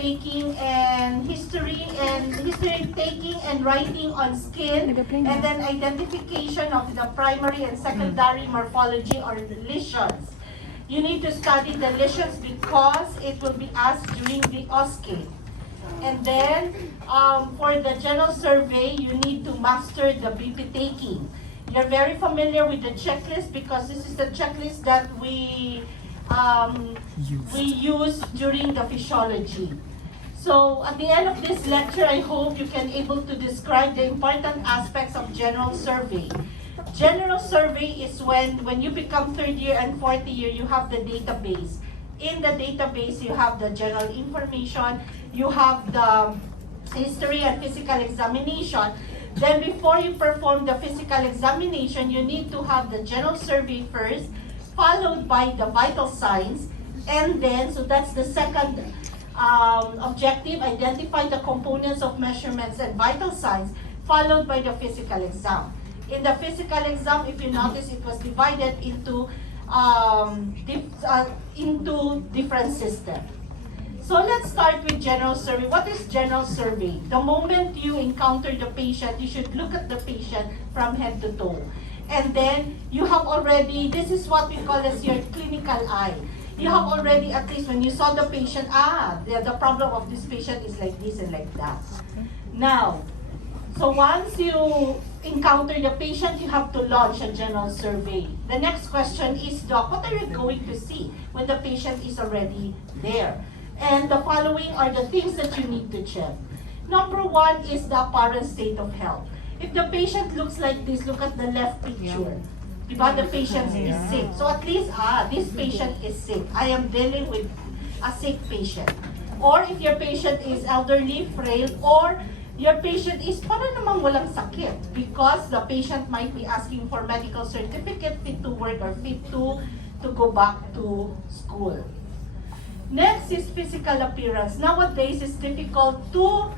taking and history taking and writing on skin, and then identification of the primary and secondary morphology or lesions. You need to study the lesions because it will be asked during the OSCE. And then for the general survey, you need to master the BP taking. You're very familiar with the checklist because this is the checklist that we use during the physiology. So at the end of this lecture, I hope you can able to describe the important aspects of general survey. General survey is when you become third year and fourth year, you have the database. In the database, you have the general information, you have the history and physical examination. Then before you perform the physical examination, you need to have the general survey first, followed by the vital signs, and then, so that's the second objective, identify the components of measurements and vital signs, followed by the physical exam. In the physical exam, if you notice, it was divided into different systems. So let's start with general survey. What is general survey? The moment you encounter the patient, you should look at the patient from head to toe. And then you have already, this is what we call as your clinical eye. You have already, at least when you saw the patient, the problem of this patient is like this and like that. Now, so once you encounter the patient, you have to launch a general survey. The next question is, Doc, what are you going to see when the patient is already there? And the following are the things that you need to check. Number one is the apparent state of health. If the patient looks like this, look at the left picture. Diba, the patient is sick. So at least, this patient is sick. I am dealing with a sick patient. Or if your patient is elderly, frail, or your patient is parang namang walang sakit because the patient might be asking for medical certificate, fit to work or fit to go back to school. Next is physical appearance. Nowadays, it's difficult to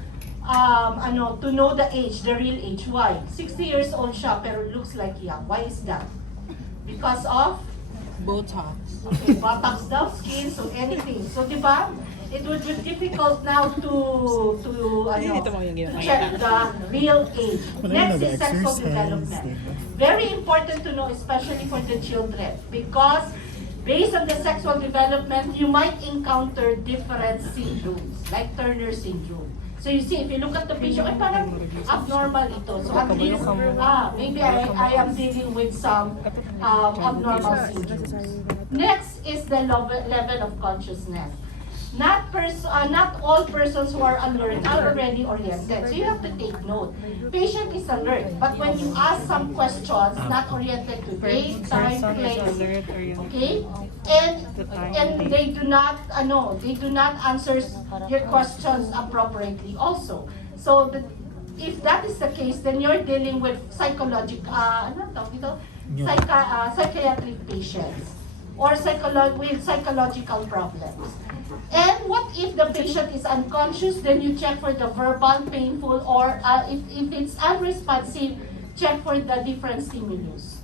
know the age, the real age. Why? 60 years old siya, pero looks like young. Why is that? Because of? Botox. Okay, Botox daw, skin, so anything. So, di ba? It would be difficult now to check the real age. Next is sexual development. Very important to know, especially for the children, because based on the sexual development, you might encounter different syndromes, like Turner syndrome. So you see, if you look at the patient, ay parang abnormal ito. So at least, maybe I am dealing with some abnormal syndromes. Next is the level of consciousness. Not all persons who are alert are already oriented. So you have to take note. Patient is alert, but when you ask some questions not oriented to date, time, place, okay, and they do not answer your questions appropriately also. So if that is the case, then you're dealing with psychiatric patients or with psychological problems. And what if the patient is unconscious? Then you check for the verbal, painful, or if it's unresponsive, check for the different stimulus.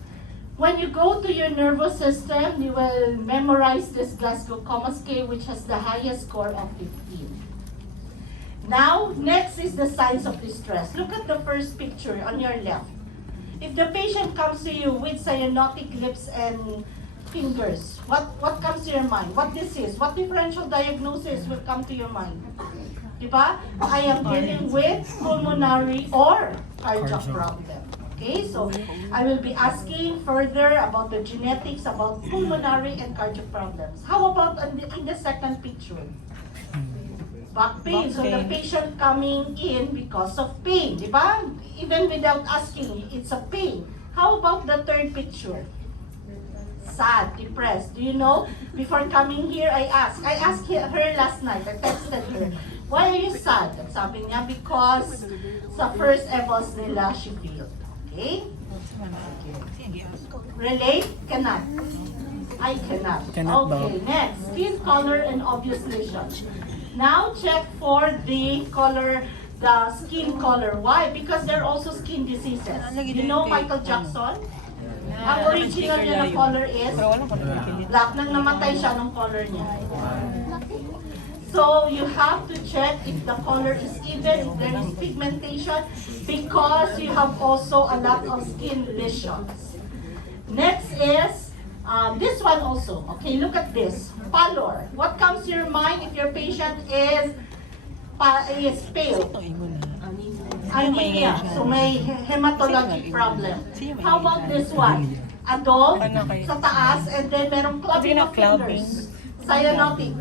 When you go to your nervous system, you will memorize this Glasgow Coma Scale, which has the highest score of 15. Now, next is the signs of distress. Look at the first picture on your left. If the patient comes to you with cyanotic lips and fingers, what comes to your mind? What disease? What differential diagnosis will come to your mind? Diba? I am dealing with pulmonary or cardiac problem. Okay, so I will be asking further about the genetics, about pulmonary and cardiac problems. How about in the second picture? Back pain. So the patient coming in because of pain. Diba? Even without asking, it's a pain. How about the third picture? Sad, depressed. Do you know? Before coming here, I asked her last night. I texted her, why are you sad? Sabi niya, because sa first evals nila, she failed. Okay? Relate? Cannot. I cannot. Okay, next. Skin color and obvious lesions. Now check for the color, the skin color. Why? Because there are also skin diseases. You know Michael Jackson? Ang original niya na color is black. Nang namatay siya ng color niya. So you have to check if the color is even, if there is pigmentation, because you have also a lot of skin lesions. Next is this one also. Okay, look at this. Pallor. What comes to your mind if your patient is pale? Anemia. So may hematologic problem. How about this one? Adult, sa taas, and then merong clubbing of fingers. Cyanotic.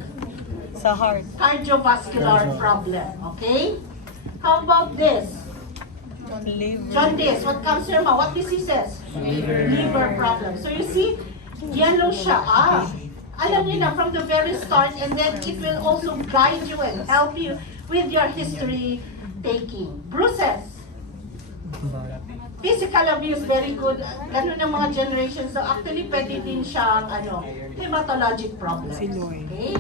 Sa heart. Cardiovascular problem. Okay? How about this? Jaundice. What comes to your mind? What diseases? Liver problem. So you see, yellow siya. Alam niyo na from the very start, and then it will also guide you and help you with your history taking. Bruises. Physical abuse, very good. Ganun ang mga generations. So actually, pwede din siyang hematologic problems. Okay?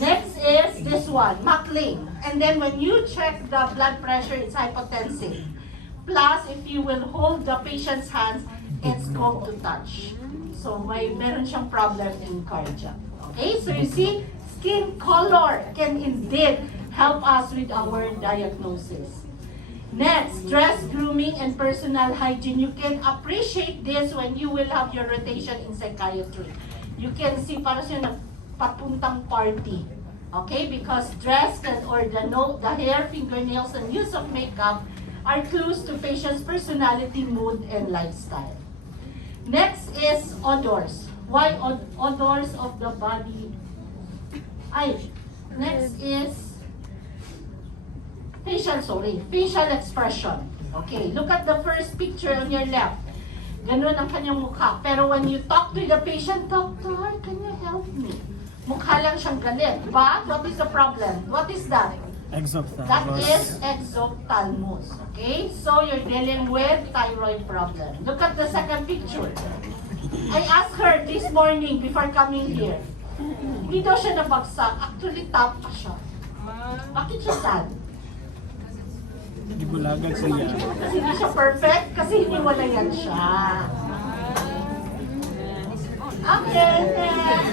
Next is this one, Macklin. And then when you check the blood pressure, it's hypotensive. Plus, if you will hold the patient's hands, it's going to touch. So meron siyang problem in cardiac. Okay? So you see, skin color can indeed help us with our diagnosis. Next, dress, grooming, and personal hygiene. You can appreciate this when you will have your rotation in psychiatry. You can see para siya nagpapuntang party. Okay? Because dress can, or the hair, fingernails, and use of makeup are clues to patient's personality, mood, and lifestyle. Next is odors. Why odors of the body? Next is facial expression. Okay, look at the first picture on your left. Ganun ang kanyang mukha. Pero when you talk to the patient, doctor, can you help me? Mukha lang siyang galit. But what is the problem? What is that? Exophthalmos. That is exophthalmos. Okay, so you're dealing with thyroid problem. Look at the second picture. I asked her this morning before coming here. Hindi daw siya nabagsak. Actually, top pa siya. Bakit siya sad? Hindi bulagan siya. Kasi hindi siya perfect, kasi hiniwalayan siya. Okay, next.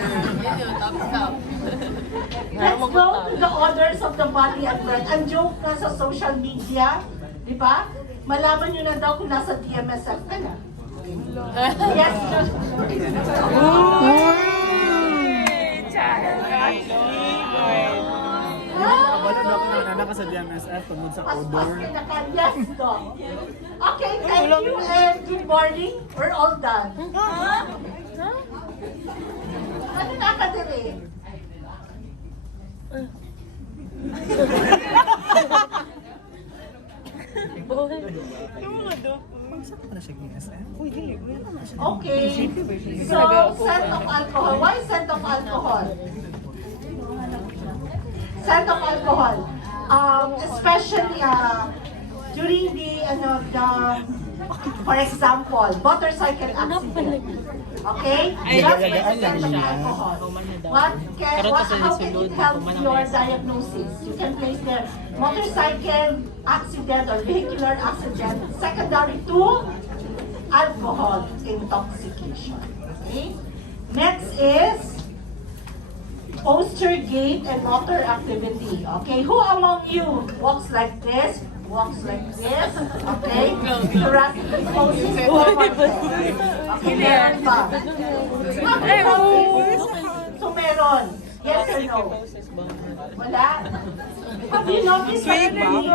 Let's go to the odors of the body and breath. Ang joke na sa social media, di ba? Malaman nyo na daw kung nasa DMSF ka na. Yes. Naka sa DMSF tungkol sa odor. Yes, Doc. Okay, thank you and good morning. We're all done. Ano na ka dire? Okay. So, scent of alcohol. Why scent of alcohol? Scent of alcohol. Especially during for example, motorcycle accident. Okay? Just by the scent of alcohol. How can it help your diagnosis? You can place the motorcycle accident or vehicular accident secondary to alcohol intoxication. Okay? Next is posture, gait, and motor activity. Okay, who among you walks like this? Walks like this? Okay, thoracic poses forward. Okay, meron ba? So meron. Yes or no? Wala? Have you noticed already?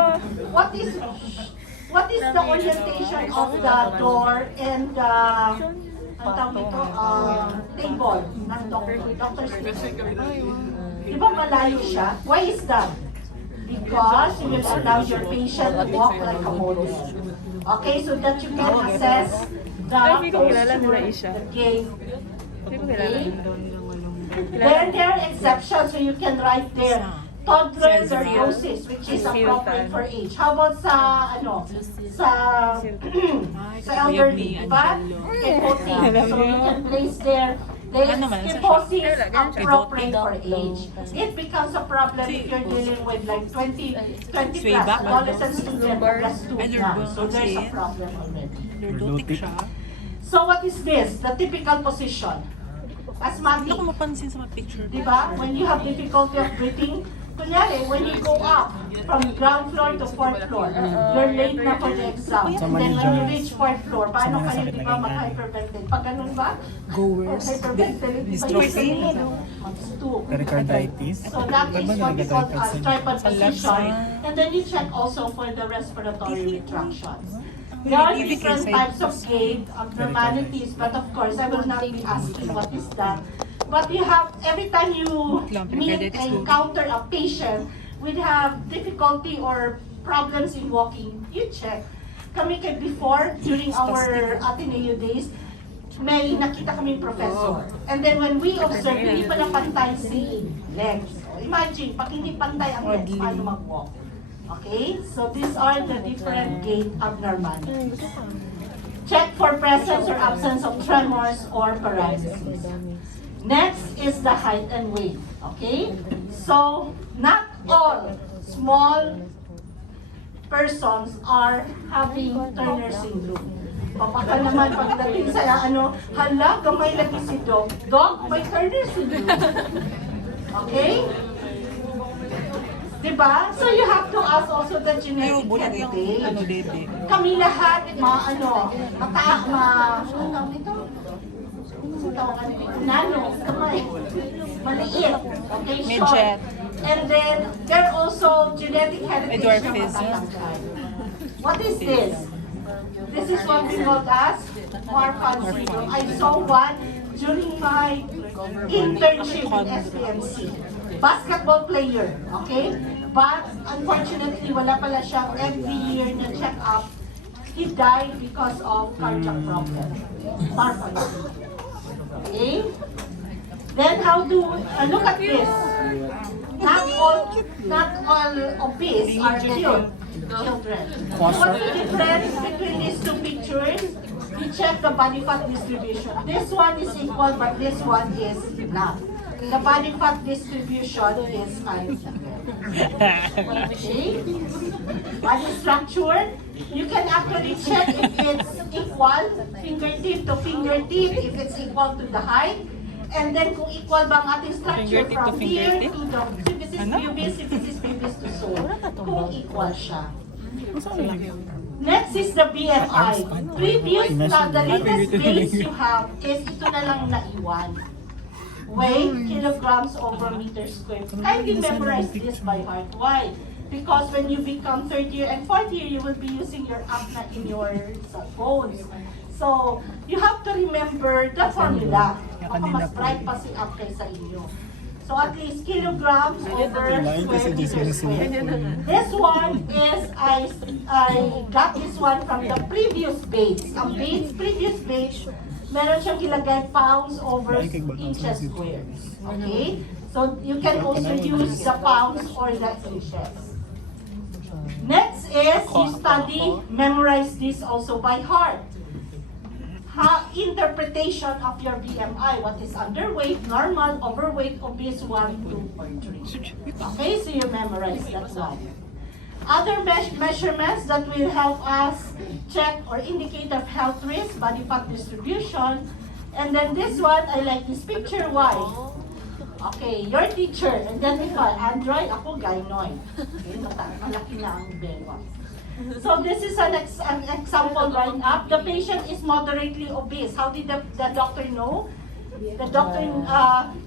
What is the orientation of the door and the table ng doctor's table? Di ba malayo siya? Why is that? Because you will allow your patient to walk like a model. Okay, so that you can assess the posture, the gait. Okay? Then there are exceptions, so you can write there. Toddler neurosis, which is appropriate for age. How about sa elderly, diba? Kyphosis. So you can place there. Kyphosis appropriate for age. It becomes a problem if you're dealing with like 20 plus adolescent students plus 2 na. So there's a problem already. Lordotic. So what is this? The typical position. asthmatic. Hindi ko mapansin sa mga picture. Di ba? When you have difficulty of breathing, kunyari, when you go up from ground floor to fourth floor, you're late na for the exam. And then when you reach fourth floor, paano kayo, di ba, mag-hyperventilate? Pag ganun ba? Goers. Hyperventilate, di ba Dystrophy. mag-stoop. Pericarditis. So that is what we call tripod position. And then you check also for the respiratory retractions. There are different types of gait abnormalities, but of course, I will not be asking what is that. But you have, every time you meet and encounter a patient would have difficulty or problems in walking, you check. Kami kay before, during our Ateneo days, may nakita kaming professor. And then when we observe, hindi pala pantay si legs. Imagine, pag hindi pantay ang legs, paano mag-walk? Okay, so these are the different gait abnormalities. Check for presence or absence of tremors or paralysis. Next is the height and weight. Okay, so not all small persons are having Turner syndrome. Papaka naman pagdating sa hala, gamay lagi si Doc. Doc, may Turner syndrome. Okay? Diba? So you have to ask also the genetic heritage. Kami lahat, ano tawag nito? Nano, kamay. Maliit. Okay, short. And then, there are also genetic heritage na matatangkad. What is this? This is what we call as Marfan syndrome. I saw one during my internship in SPMC. Basketball player, okay? But unfortunately, wala pala siyang every year na check-up. He died because of cardiac problem. Marfan. Okay? Then how to look at this? Not all obese are children. What's the difference between these two pictures? You check the body fat distribution. This one is equal, but this one is not. The body fat distribution is unequal. Okay? Body structure, you can actually check if it's equal, fingertip to fingertip, if it's equal to the height. And then kung equal ba ang ating structure from here to the pubis, pubis to sole. Kung equal siya. Next is the BMI. Previous, the latest base you have is ito na lang naiwan. Weight, kilograms over meter square. Kindly memorize this by heart. Why? Because when you become third year and fourth year, you will be using your apna in your cell phones. So, you have to remember the formula. Baka mas bright pa si Up kaysa inyo. So, at least kilograms over square meter square. This one is, I got this one from the previous base. Ang previous base, meron siyang ilagay pounds over inches squared. Okay? So, you can also use the pounds or the inches. Next is, you study, memorize this also by heart. Interpretation of your BMI. What is underweight, normal, overweight, obese, 1, 2, or 3. Okay, so you memorize that one. Other measurements that will help us check or indicate of health risk, body fat distribution. And then this one, I like this picture. Why? Okay, your teacher, identify, Android, ako gynoid. Okay, malaki na ang benwa. So this is an example right up. The patient is moderately obese. How did the doctor know? The doctor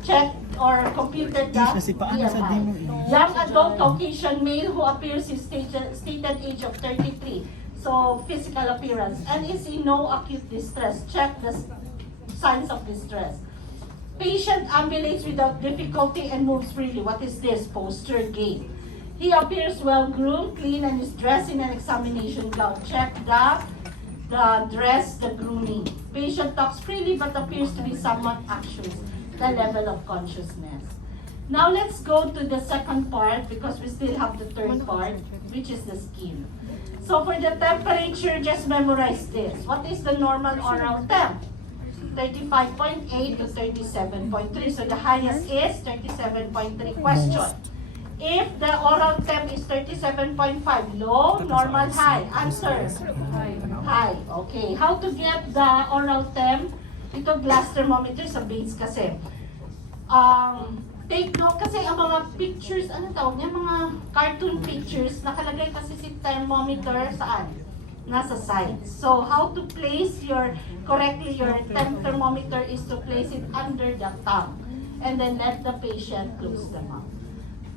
checked or computed the BMI. Young adult Caucasian male who appears his stated age of 33. So physical appearance and is in no acute distress. Check the signs of distress. Patient ambulates without difficulty and moves freely. What is this? Posture gait. He appears well-groomed, clean, and is dressed in an examination gown. Check the dress, the grooming. Patient talks freely but appears to be somewhat anxious, the level of consciousness. Now let's go to the second part because we still have the third part, which is the skin. So for the temperature, just memorize this. What is the normal oral temp? 35.8 to 37.3. So the highest is 37.3. Question. If the oral temp is 37.5, low, normal, high. Answer. High. Okay. How to get the oral temp Ito glass thermometer sa base kasi. Take note kasi ang mga pictures, ano tawag niya, mga cartoon pictures, nakalagay kasi si thermometer saan? Nasa side. So, how to place correctly your thermometer is to place it under the tongue. And then let the patient close the mouth.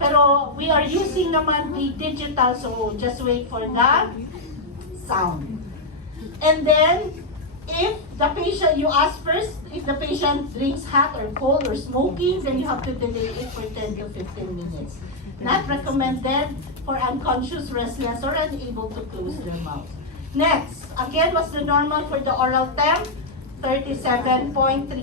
Pero we are using naman the digital, so just wait for the sound. And then, if the patient, you ask first, if the patient drinks hot or cold or smoking, then you have to delay it for 10 to 15 minutes. Not recommended for unconscious, restless, or unable to close their mouth. Next, again, what's the normal for the oral temp? 37.3,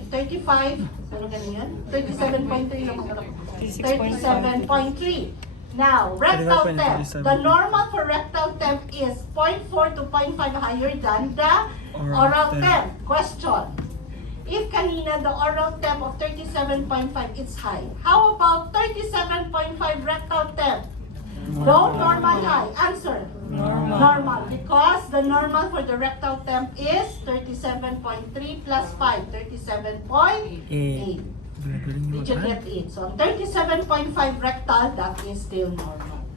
35, ano ganun yun? 37.3 lang ako. 37.3. Now, rectal temp. The normal for rectal temp is 0.4 to 0.5 higher than the oral temp. Question. If kanina the oral temp of 37.5 it's high, how about 37.5 rectal temp? Low, normal, high. Answer. Normal. Because the normal for the rectal temp is 37.3 plus 5, 37.8. Did you get it? So 37.5 rectal, that is still normal.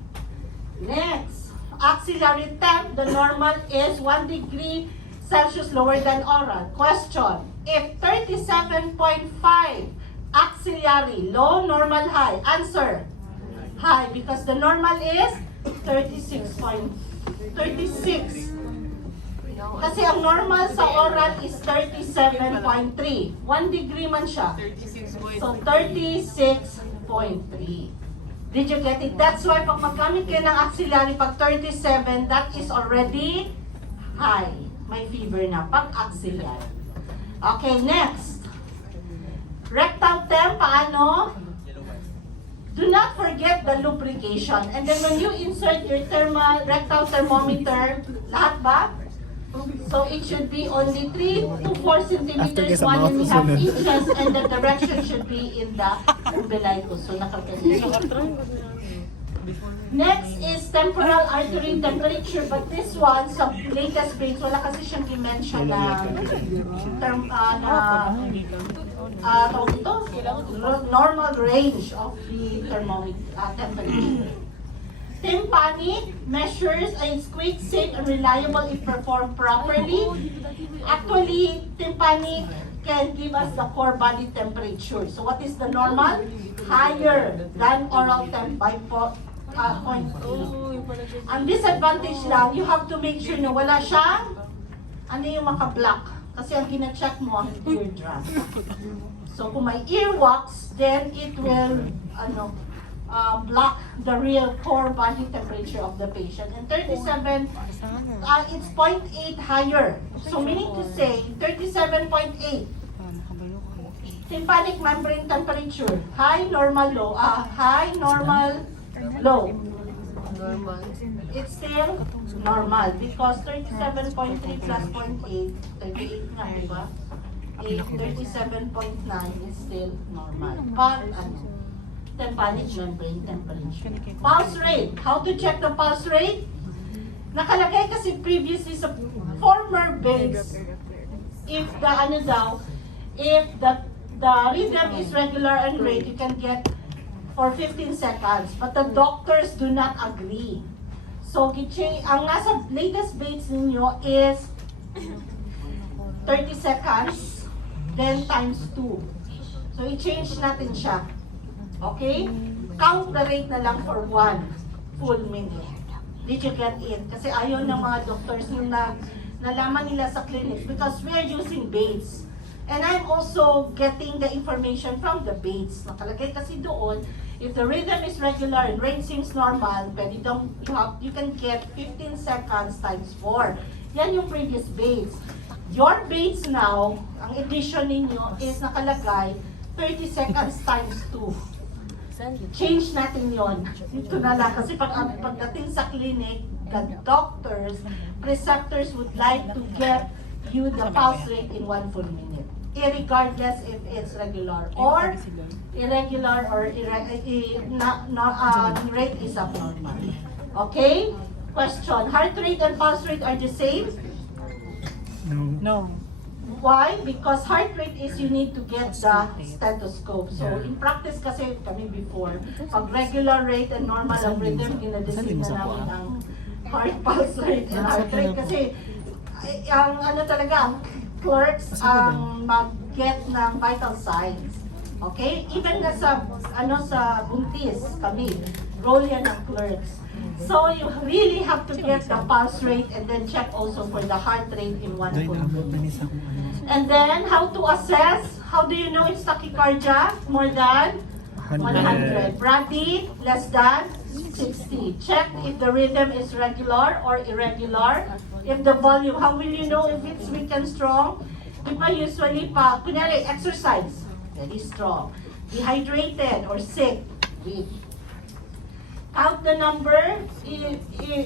Next, axillary temp, the normal is 1 degree Celsius lower than oral. Question, if 37.5 axillary, low, normal, high, answer. High, because the normal is 36. Kasi ang normal sa oral is 37.3. 1 degree man siya. So 36.3. Did you get it? That's why pag maggamit kayo ng axillary, pag 37, that is already high. May fever na pag axillary. Okay, next. Rectal temp, paano? Do not forget the lubrication. And then when you insert your rectal thermometer, lahat ba? So it should be only 3 to 4 centimeters, 1.5 inches, and the direction should be in the umbilicus. So nakakalimutan. Next is temporal artery temperature, but this one, sa latest base, wala kasi siyang dimension na tawag ito, normal range of the temperature. Tympanic measures is quick, safe, and reliable if performed properly. Actually, tympanic can give us the core body temperature. So what is the normal? Higher than oral temp by 0.3. Ang disadvantage lang, you have to make sure na wala siyang yung maka-block. Kasi ang gina-check mo ang eardrum. So kung may earwax, then it will block the real core body temperature of the patient. And 37, it's 0.8 higher. So meaning to say, 37.8. Tympanic membrane temperature, high, normal, low. High, normal, low. It's still normal because 37.3 plus 0.8, 38 nga, diba? 37.9 is still normal. But, tympanic membrane temperature. Pulse rate. How to check the pulse rate? Nakalagay kasi previously sa former base, if the rhythm is regular and rate, you can get for 15 seconds. But the doctors do not agree. So, ang nasa latest base ninyo is 30 seconds, then times 2. So, i-change natin siya. Okay? Count the rate na lang for 1 full minute. Did you get it? Kasi ayaw ng mga doctors yung nalaman nila sa clinic because we are using baits. And I'm also getting the information from the baits. Nakalagay kasi doon, if the rhythm is regular and rate seems normal, pwede you can get 15 seconds times 4. Yan yung previous baits. Your baits now, ang edition ninyo is nakalagay 30 seconds times 2. Change natin yon. Ito na lang. Kasi pagdating sa clinic, the doctors, preceptors would like to get you the pulse rate in 1 full minute. Irregardless if it's regular or irregular or rate is abnormal. Okay? Question. Heart rate and pulse rate are the same? No. Why? Because heart rate is you need to get the stethoscope. So in practice kasi kami before, pag regular rate and normal ang rhythm, ginadeceive na namin ang heart pulse rate and heart rate kasi ang ano talaga, ang clerks ang mag-get ng vital signs. Okay? Even na sa buntis kami, role yan ng clerks. So you really have to get the pulse rate and then check also for the heart rate in one full minute. And then how to assess? How do you know it's tachycardia? More than 100. Brady, less than 60. Check if the rhythm is regular or irregular. If the volume, how will you know if it's weak and strong? Diba usually pa, kunyari exercise, very strong. Dehydrated or sick, weak. Count the number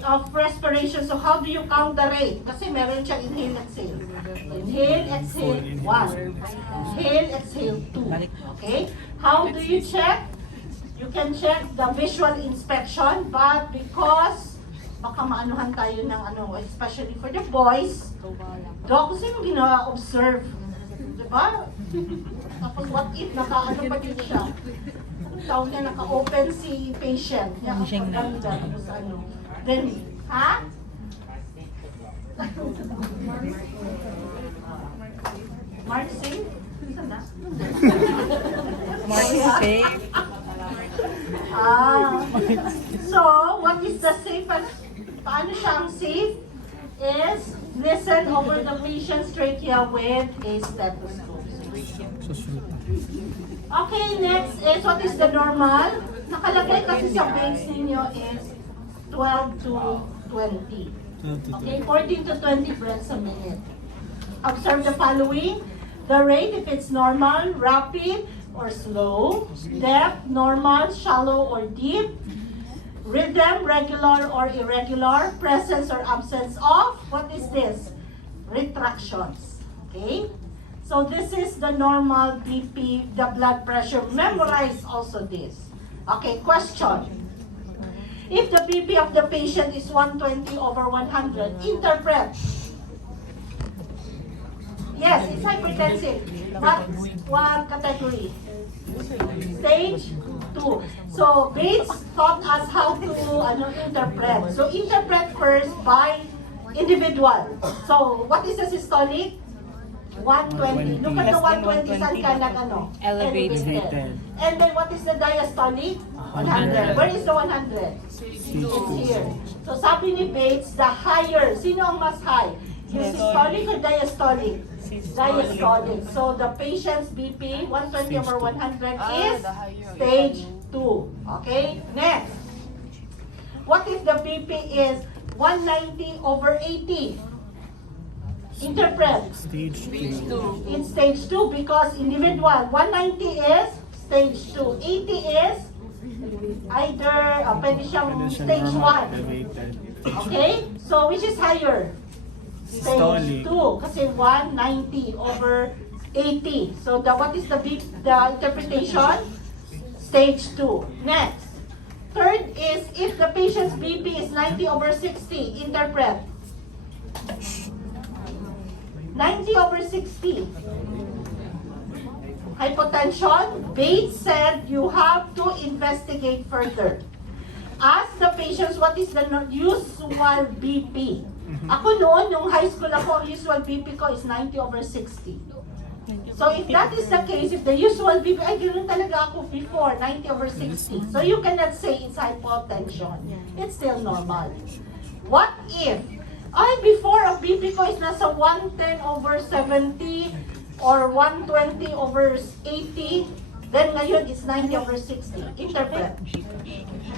of respiration. So how do you count the rate? Kasi meron siyang inhale, exhale. Inhale, exhale, 1. Inhale, exhale, 2. Okay? How do you check? You can check the visual inspection, but because baka maanuhan tayo ng especially for the boys, kasi yung gina-observe. Diba? Tapos what if naka-ano pa din siya? Tawag niya, naka-open si patient. Niya, ang ganda. Tapos Then, ha? Mark safe? Saan na? Mark safe? So, what is the safest? Paano siya ang safe? Is listen over the patient's trachea with a stethoscope. Okay, next is what is the normal? Nakalagay kasi sa base ninyo is 12 to 20. Okay, 14 to 20 breaths a minute. Observe the following. The rate, if it's normal, rapid or slow, depth, normal, shallow or deep, rhythm, regular or irregular, presence or absence of, what is this? Retractions. Okay? So this is the normal BP, the blood pressure. Memorize also this. Okay, question. If the BP of the patient is 120 over 100, interpret. Yes, it's hypertensive. What category? Stage 2. So Bates taught us how to interpret. So interpret first by individual. So what is the systolic? 120. Look at the 120 saan ka Elevated. And then what is the diastolic? 100. Where is the 100? It's here. So sabi ni Bates, the higher. Sino ang mas high? Yung systolic or diastolic? Diastolic. So the patient's BP, 120 over 100 is stage 2. Okay? Next. What if the BP is 190 over 80? Interpret. Stage 2. In stage 2 because individual 190 is stage 2. 80 is either pwede siyang stage 1. Okay? So which is higher? Stage 2 kasi 190 over 80. So what is the interpretation? Stage 2. Next. Third is if the patient's BP is 90 over 60, interpret. 90 over 60. Hypotension, Bates said you have to investigate further. Ask the patients what is the usual BP. Ako noon, nung high school ako, usual BP ko is 90 over 60. So if that is the case, if the usual BP, ay ganoon talaga ako before, 90 over 60. So you cannot say it's hypotension. It's still normal. What if before ang BP ko is nasa 110 over 70 or 120 over 80, then ngayon it's 90 over 60. Interpret.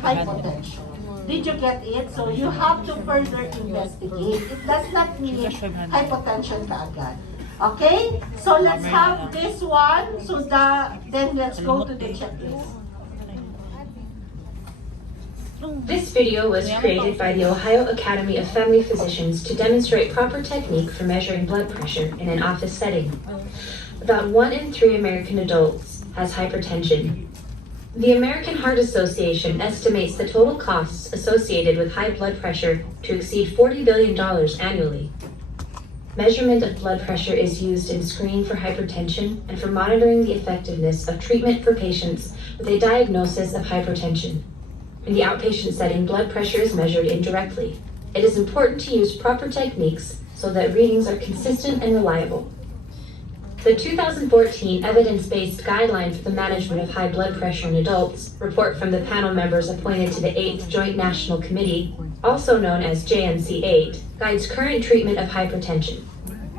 Hypotension. Did you get it? So you have to further investigate. It does not mean hypotension kaagad. Okay? So let's have this one. So then let's go to the checklist. This video was created by the Ohio Academy of Family Physicians to demonstrate proper technique for measuring blood pressure in an office setting. About 1 in 3 American adults has hypertension. The American Heart Association estimates the total costs associated with high blood pressure to exceed $40 billion annually. Measurement of blood pressure is used in screening for hypertension and for monitoring the effectiveness of treatment for patients with a diagnosis of hypertension. In the outpatient setting, blood pressure is measured indirectly. It is important to use proper techniques so that readings are consistent and reliable. The 2014 Evidence-Based Guideline for the Management of High Blood Pressure in Adults report from the panel members appointed to the 8th Joint National Committee, also known as JNC8, guides current treatment of hypertension.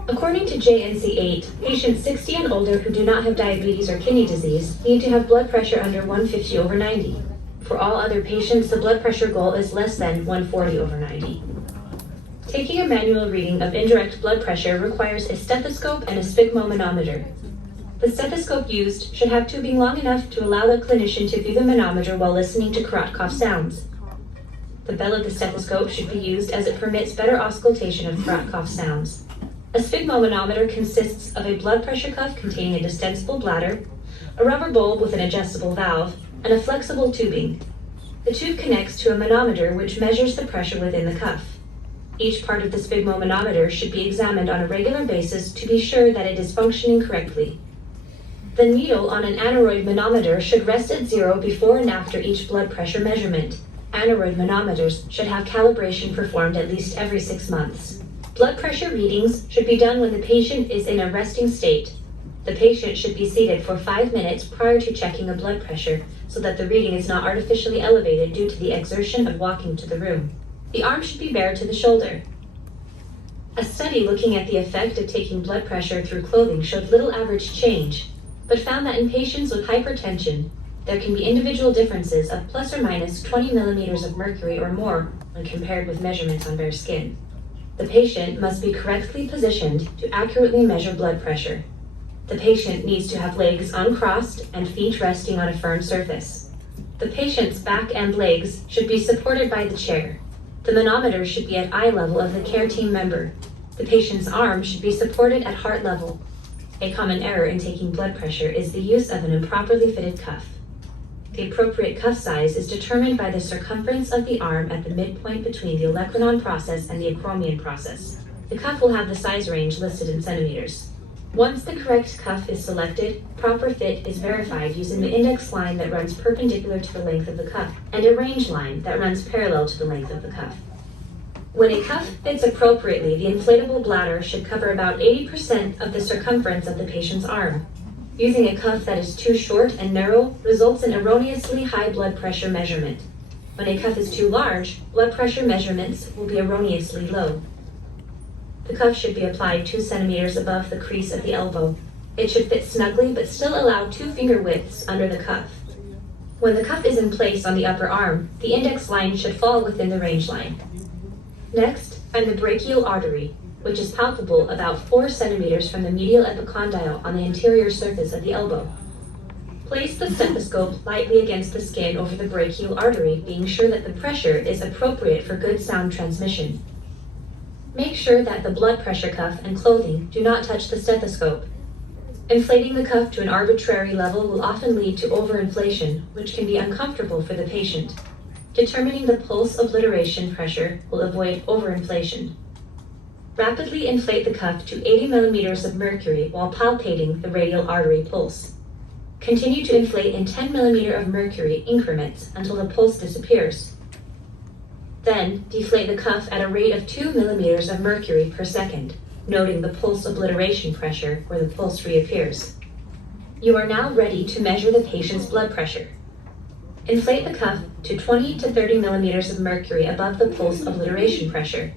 According to JNC8, patients 60 and older who do not have diabetes or kidney disease need to have blood pressure under 150/90. For all other patients, the blood pressure goal is less than 140/90. Taking a manual reading of indirect blood pressure requires a stethoscope and a sphygmomanometer. The stethoscope used should have tubing long enough to allow the clinician to view the manometer while listening to Korotkoff sounds. The bell of the stethoscope should be used as it permits better auscultation of Korotkoff sounds. A sphygmomanometer consists of a blood pressure cuff containing a distensible bladder, a rubber bulb with an adjustable valve, and a flexible tubing. The tube connects to a manometer which measures the pressure within the cuff. Each part of the sphygmomanometer should be examined on a regular basis to be sure that it is functioning correctly. The needle on an aneroid manometer should rest at 0 before and after each blood pressure measurement. Aneroid manometers should have calibration performed at least every 6 months. Blood pressure readings should be done when the patient is in a resting state. The patient should be seated for 5 minutes prior to checking a blood pressure so that the reading is not artificially elevated due to the exertion of walking to the room. The arm should be bared to the shoulder. A study looking at the effect of taking blood pressure through clothing showed little average change, but found that in patients with hypertension, there can be individual differences of plus or minus 20 millimeters of mercury or more when compared with measurements on bare skin. The patient must be correctly positioned to accurately measure blood pressure. The patient needs to have legs uncrossed and feet resting on a firm surface. The patient's back and legs should be supported by the chair. The manometer should be at eye level of the care team member. The patient's arm should be supported at heart level. A common error in taking blood pressure is the use of an improperly fitted cuff. The appropriate cuff size is determined by the circumference of the arm at the midpoint between the olecranon process and the acromion process. The cuff will have the size range listed in centimeters. Once the correct cuff is selected, proper fit is verified using the index line that runs perpendicular to the length of the cuff and a range line that runs parallel to the length of the cuff. When a cuff fits appropriately, the inflatable bladder should cover about 80% of the circumference of the patient's arm. Using a cuff that is too short and narrow results in erroneously high blood pressure measurement. When a cuff is too large, blood pressure measurements will be erroneously low. The cuff should be applied 2 centimeters above the crease of the elbow. It should fit snugly but still allow 2 finger widths under the cuff. When the cuff is in place on the upper arm, the index line should fall within the range line. Next, find the brachial artery, which is palpable about 4 centimeters from the medial epicondyle on the anterior surface of the elbow. Place the stethoscope lightly against the skin over the brachial artery, being sure that the pressure is appropriate for good sound transmission. Make sure that the blood pressure cuff and clothing do not touch the stethoscope. Inflating the cuff to an arbitrary level will often lead to overinflation, which can be uncomfortable for the patient. Determining the pulse obliteration pressure will avoid overinflation. Rapidly inflate the cuff to 80 millimeters of mercury while palpating the radial artery pulse. Continue to inflate in 10 millimeter of mercury increments until the pulse disappears. Then, deflate the cuff at a rate of 2 millimeters of mercury per second, noting the pulse obliteration pressure where the pulse reappears. You are now ready to measure the patient's blood pressure. Inflate the cuff to 20 to 30 millimeters of mercury above the pulse obliteration pressure.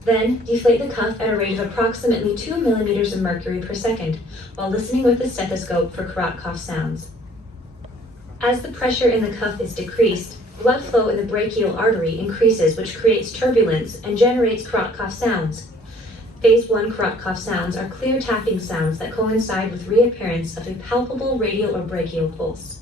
Then, deflate the cuff at a rate of approximately 2 millimeters of mercury per second while listening with the stethoscope for Korotkoff sounds. As the pressure in the cuff is decreased, blood flow in the brachial artery increases, which creates turbulence and generates Korotkoff sounds. Phase 1 Korotkoff sounds are clear tapping sounds that coincide with reappearance of a palpable radial or brachial pulse.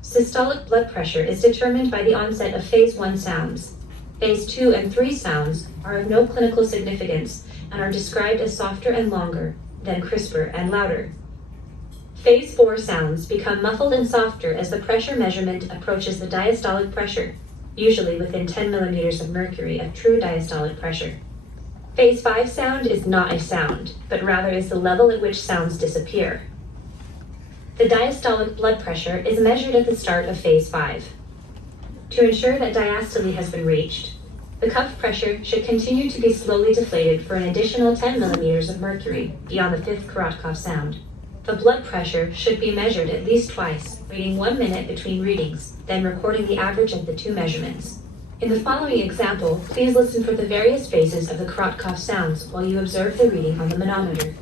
Systolic blood pressure is determined by the onset of Phase 1 sounds. Phase 2 and 3 sounds are of no clinical significance and are described as softer and longer, then crisper and louder. Phase 4 sounds become muffled and softer as the pressure measurement approaches the diastolic pressure, usually within 10 millimeters of mercury of true diastolic pressure. Phase 5 sound is not a sound, but rather is the level at which sounds disappear. The diastolic blood pressure is measured at the start of phase 5. To ensure that diastole has been reached, the cuff pressure should continue to be slowly deflated for an additional 10 millimeters of mercury beyond the 5th Korotkov sound. The blood pressure should be measured at least twice, waiting 1 minute between readings, then recording the average of the two measurements. In the following example, please listen for the various phases of the Korotkov sounds while you observe the reading on the manometer.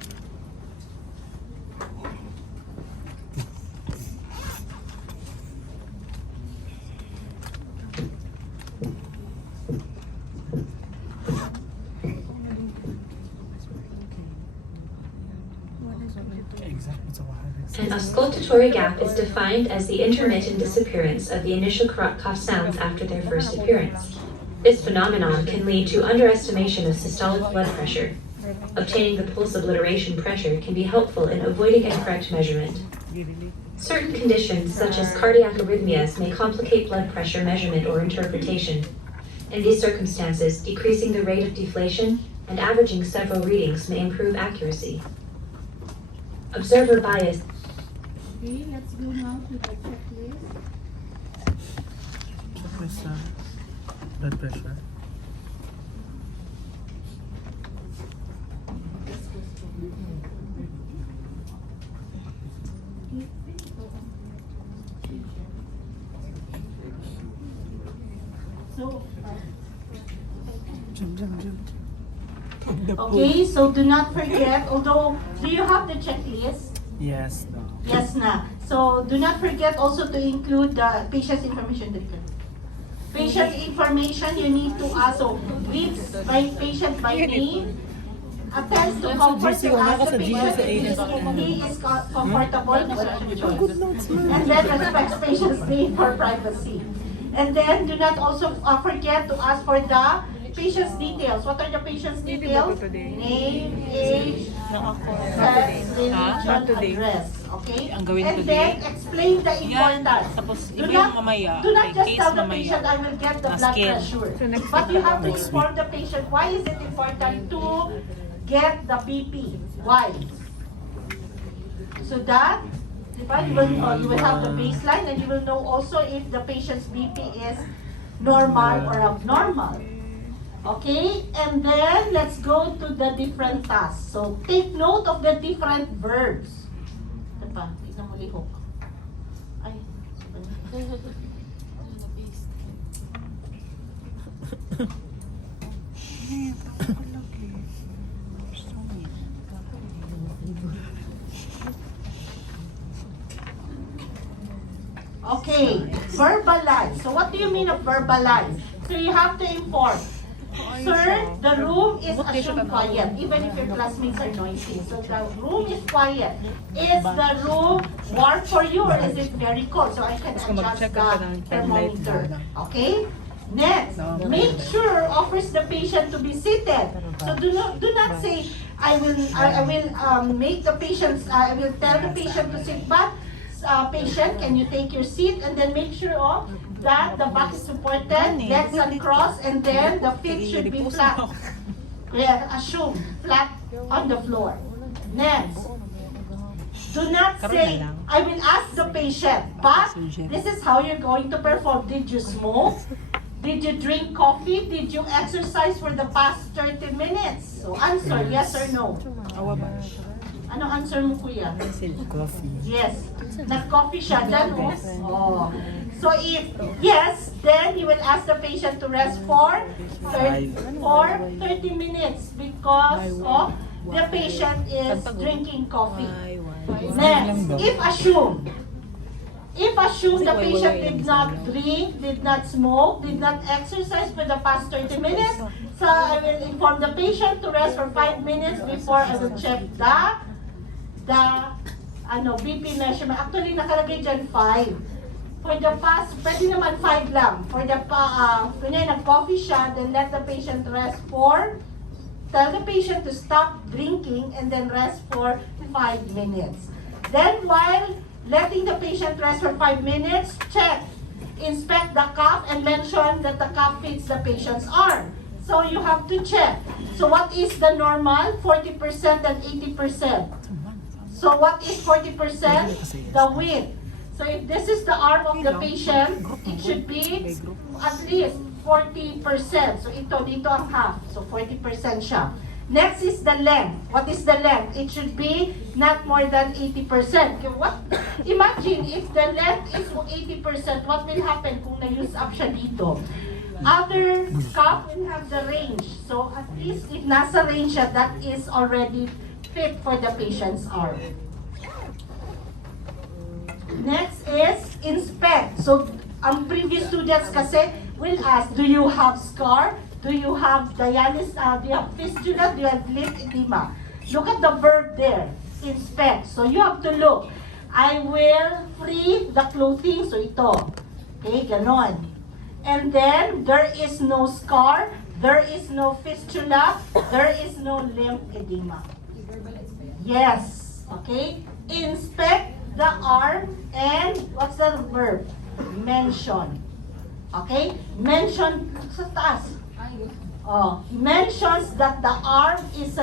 An auscultatory gap is defined as the intermittent disappearance of the initial Korotkov sounds after their first appearance. This phenomenon can lead to underestimation of systolic blood pressure. Obtaining the pulse obliteration pressure can be helpful in avoiding incorrect measurement. Certain conditions, such as cardiac arrhythmias, may complicate blood pressure measurement or interpretation. In these circumstances, decreasing the rate of deflation and averaging several readings may improve accuracy. Observer bias. Okay, let's go now to the checklist. Checklist blood pressure. So, Jump. okay, so do not forget, although, do you have the checklist? Yes, no. Yes na. So do not forget also to include the patient's information data. Patient information, you need to also read by patient by name, attempts to comfort to ask the patient if he is comfortable, and then respects patient's need for privacy. And then do not also forget to ask for the patient's details. What are the patient's details? Name, age, sex, religion, address. Okay? Ang gawin And today. then explain the importance. Tapos Do iba not, yung mamaya. do not May just case tell the mamaya. patient, I will get the Na blood skin. pressure. But you have to inform the patient why is it important to get the BP. Why? So that, you will have the baseline and you will know also if the patient's BP is normal or abnormal. Okay, and then let's go to the different tasks. So take note of the different verbs. Ito pa, tignan mo lihok. Ay, okay, verbalize. So what do you mean of verbalize? So you have to inform. Sir, the room is assumed quiet, even if your classmates are noisy. So the room is quiet. Is the room warm for you or is it very cold? So I can adjust the thermometer. Okay? Next, make sure offers the patient to be seated. So do not say I will make the patients I will tell the patient to sit back. Patient, can you take your seat and then make sure that the back is supported, legs uncrossed, and then the feet should be flat. Yeah, assume flat on the floor. Next, do not say, I will ask the patient, but this is how you're going to perform. Did you smoke? Did you drink coffee? Did you exercise for the past 30 minutes? So answer, yes or no. Ano answer mo, kuya? Coffee. Yes. Nag-coffee siya dyan, oh. So if yes, then you will ask the patient to rest for 30 minutes because of the patient is drinking coffee. Next, if assume the patient did not drink, did not smoke, did not exercise for the past 30 minutes, so I will inform the patient to rest for 5 minutes before I will check the BP measurement. Actually, nakalagay dyan 5. For the past, pwede naman 5 lang. For the, kunyari nag-coffee siya, then let the patient rest for, tell the patient to stop drinking and then rest for 5 minutes. Then while letting the patient rest for 5 minutes, check, inspect the cuff and mention that the cuff fits the patient's arm. So you have to check. So what is the normal? 40% and 80%. So what is 40%? The width. So if this is the arm of the patient, it should be at least 40%. So ito, dito ang half. So 40% siya. Next is the length. What is the length? It should be not more than 80%. Okay, what? Imagine if the length is 80%, what will happen kung na-use up siya dito? Other cup will have the range. So at least if nasa range siya, that is already fit for the patient's arm. Next is inspect. So ang previous students kasi will ask, do you have scar? Do you have dialysis? Do you have fistula? Do you have lip edema? Look at the verb there. Inspect. So you have to look. I will free the clothing. So ito. Okay, ganon. And then, there is no scar. There is no fistula. There is no lymph edema. Yes. Okay. Inspect the arm and what's the verb? Mention. Okay? Mention sa taas. Mentions that the arm is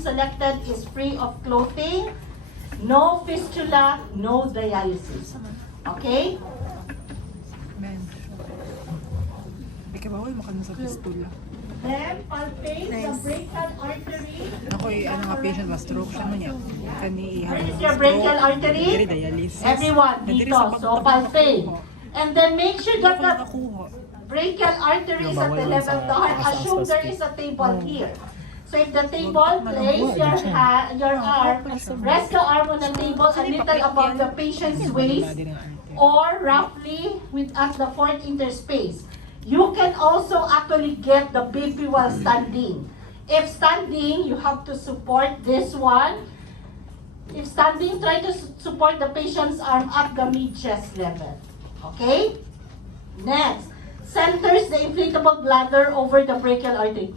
selected is free of clothing, no fistula, no dialysis. Okay? Bawal mo ka sa fistula. Then, palpate the brachial artery. Ako ano nga patient was stroke siya mo niya. Kani Where is your brachial artery? dialysis. Everyone, dito. So, palpate. And then make sure that the Nakuha. brachial artery is at the level of the heart. Assume there is a table here. So if the table, place your arm, rest the arm on the table a little above the patient's waist or roughly at the fourth interspace. You can also actually get the BP while standing. If standing, you have to support this one. If standing, try to support the patient's arm at the mid-chest level. Okay? Next, centers the inflatable bladder over the brachial artery.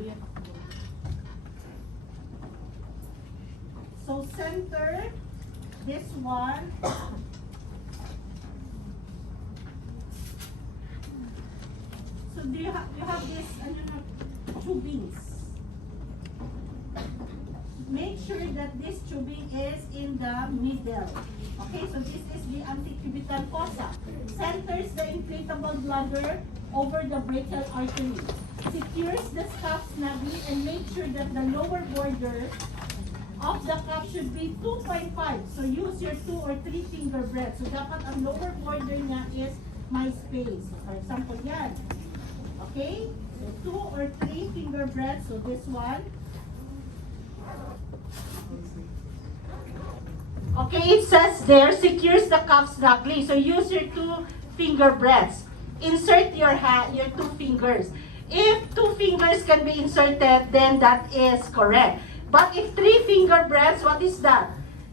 So center this one. So do you have this tubings? Make sure that this tubing is in the middle. Okay, so this is the antecubital fossa. Centers the inflatable bladder over the brachial artery. Secures the cuff snugly and make sure that the lower border of the cuff should be 2.5. So use your 2 or 3 finger breadth. So dapat ang lower border niya is my space. So for example, yan. Okay? So 2 or 3 finger breadths. So this one. Okay, it says there, secures the cuff snugly. So use your 2 finger breadths. Insert your 2 fingers. If 2 fingers can be inserted, then that is correct. But if 3 finger breadths, what is that?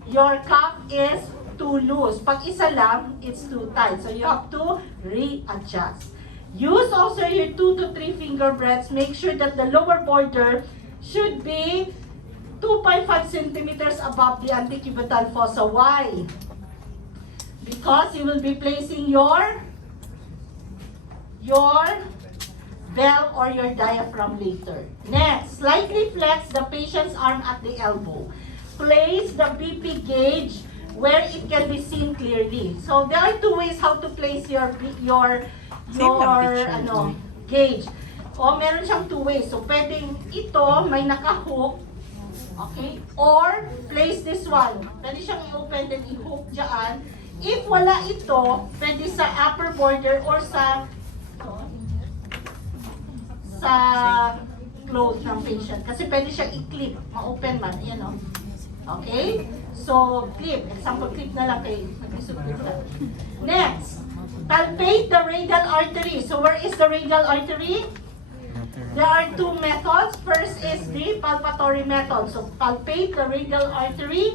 Your cuff is too loose. Pag isa lang, it's too tight. So you have to readjust. Use also your 2 to 3 finger breadths. Make sure that the lower border should be 2.5 centimeters above the antecubital fossa. Why? Because you will be placing your bell or your diaphragm later. Next, slightly flex the patient's arm at the elbow. Place the BP gauge where it can be seen clearly. So there are 2 ways how to place your gauge. O meron siyang 2 ways. So pwedeng ito may naka-hook. Okay? Or place this one. Pwede siyang i-open then i-hook dyan. If wala ito, pwede sa upper border or sa clothes ng patient. Kasi pwede siyang i-clip. Ma-open man. Ayan o. Okay? So, clip. Example, clip na lang kayo. Next. Palpate the radial artery. So, where is the radial artery? There are 2 methods. First is the palpatory method. So, palpate the radial artery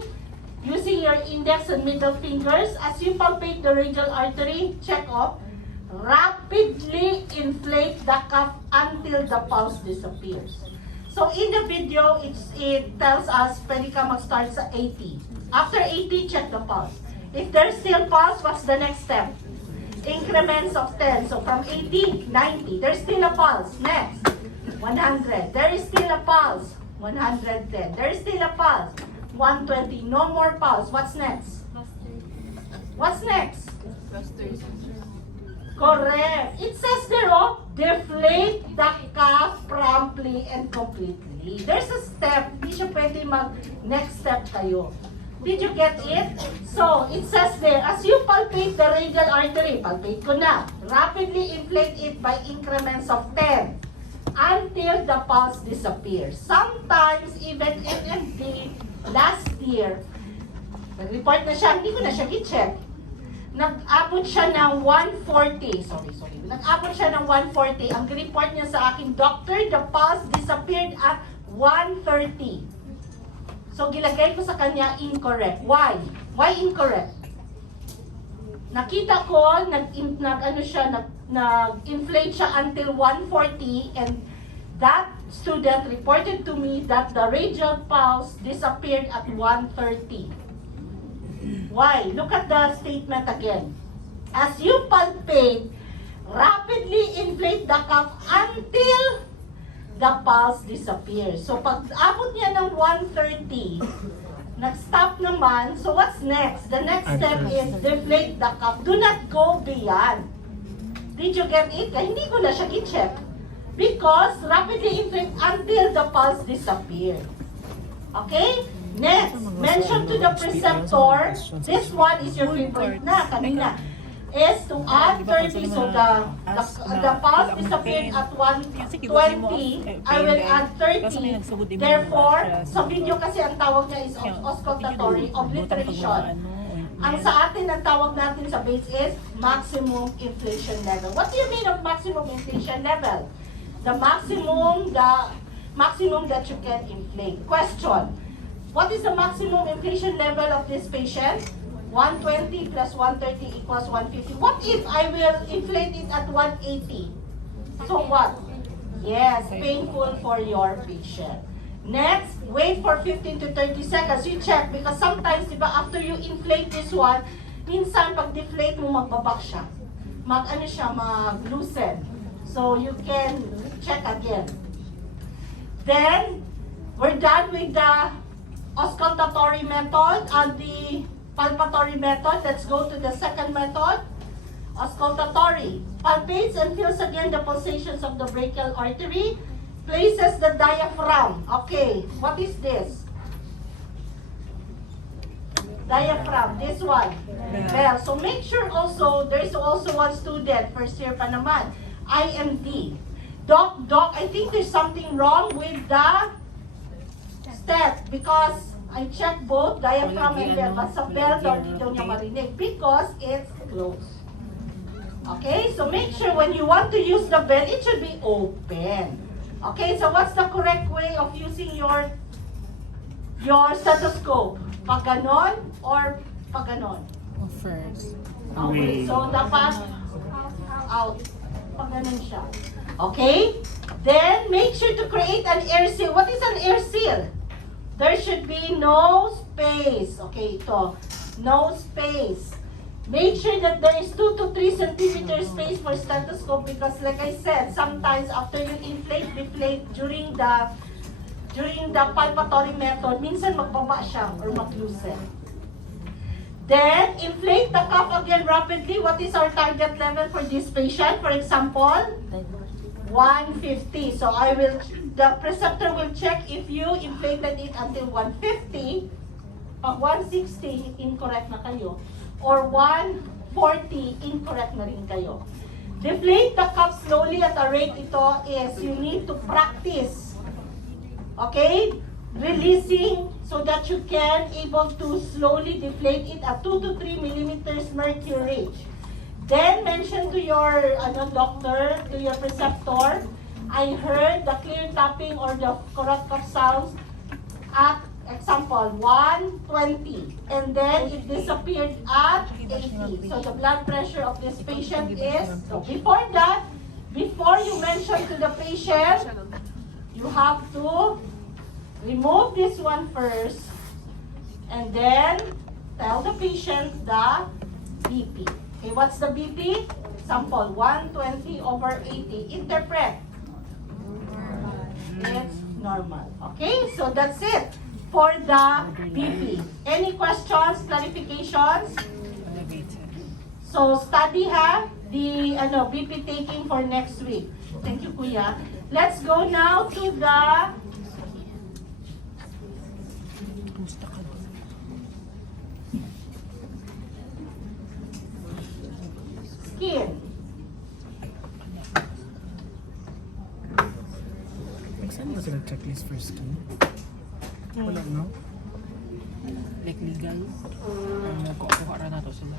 using your index and middle fingers. As you palpate the radial artery, check off. Rapidly inflate the cuff until the pulse disappears. So in the video, it tells us pwede ka mag-start sa 80. After 80, check the pulse. If there's still pulse, what's the next step? Increments of 10. So from 80, 90. There's still a pulse. Next. 100. There is still a pulse. 110. There is still a pulse. 120. No more pulse. What's next? What's next? Correct. It says there, oh, deflate the cuff promptly and completely. There's a step. Hindi siya pwede mag-next step kayo. Did you get it? So, it says there, as you palpate the radial artery, palpate ko na, rapidly inflate it by increments of 10 until the pulse disappears. Sometimes, even MMD, last year, nag-report na siya, hindi ko na siya i-check. Nag-abot siya ng 140. Sorry. Nag-abot siya ng 140. Ang report niya sa akin, doctor, the pulse disappeared at 130. So, gilagay ko sa kanya incorrect. Why? Why incorrect? Nakita ko, nag-inflate siya until 140 and that student reported to me that the radial pulse disappeared at 130. Why? Look at the statement again. As you palpate, rapidly inflate the cuff until the pulse disappears. So, pag abot niya ng 130, nag-stop naman. So, what's next? The next step is deflate the cuff. Do not go beyond. Did you get it? Kaya hindi ko na siya i-check. Because rapidly inflate until the pulse disappears. Okay? Next, mention to the preceptor, this one is your favorite na, kanina, is to add 30, so the pulse disappeared at 120, I will add 30, therefore, sa video kasi ang tawag niya is auscultatory obliteration. Ang sa atin, ang tawag natin sa base is maximum inflation level. What do you mean of maximum inflation level? The maximum that you can inflate. Question. What is the maximum inflation level of this patient? 120 plus 130 equals 150. What if I will inflate it at 180? So what? Yes, painful for your patient. Next, wait for 15 to 30 seconds. You check because sometimes, diba, after you inflate this one, minsan pag deflate mo, magbabak siya. Mag-loosen. So you can check again. Then, we're done with the auscultatory method and the palpatory method. Let's go to the second method. Auscultatory. Palpates and feels again the pulsations of the brachial artery. Places the diaphragm. Okay, what is this? Diaphragm, this one. Well, so make sure also, there is also one student, first year pa naman, IMD. Doc, I think there's something wrong with the step because I checked both diaphragm and bell, but sa bell daw di daw niya marinig because it's closed. Okay, so make sure when you want to use the bell, it should be open. Okay, so what's the correct way of using your stethoscope? Pag ganon or pag ganon? First. Okay, so dapat out. Pag ganon siya. Okay? Then, make sure to create an air seal. What is an air seal? There should be no space. Okay, ito. No space. Make sure that there is 2 to 3 centimeter space for stethoscope because like I said, sometimes after you inflate, deflate during the palpatory method, minsan magbaba siya or mag-loosen. Then, inflate the cuff again rapidly. What is our target level for this patient? For example, 150. So the preceptor will check if you inflated it until 150. Pag 160, incorrect na kayo. Or 140, incorrect na rin kayo. Deflate the cup slowly at a rate ito is you need to practice. Okay? Releasing so that you can able to slowly deflate it at 2 to 3 millimeters mercury. Then mention to your doctor, to your preceptor, I heard the clear tapping or the correct cough sounds at example 120 and then it disappeared at 80. So the blood pressure of this patient is, so before that, before you mention to the patient, you have to remove this one first and then tell the patient the BP. Okay, what's the BP? Example, 120/80. Interpret. It's normal. Okay, so that's it for the BP. Any questions, clarifications? So study ha the BP taking for next week. Thank you, Kuya. Let's go now to the skin. Saan ba sila checklist for skin? Wala, no? Like legal. Kuha ra na to sila.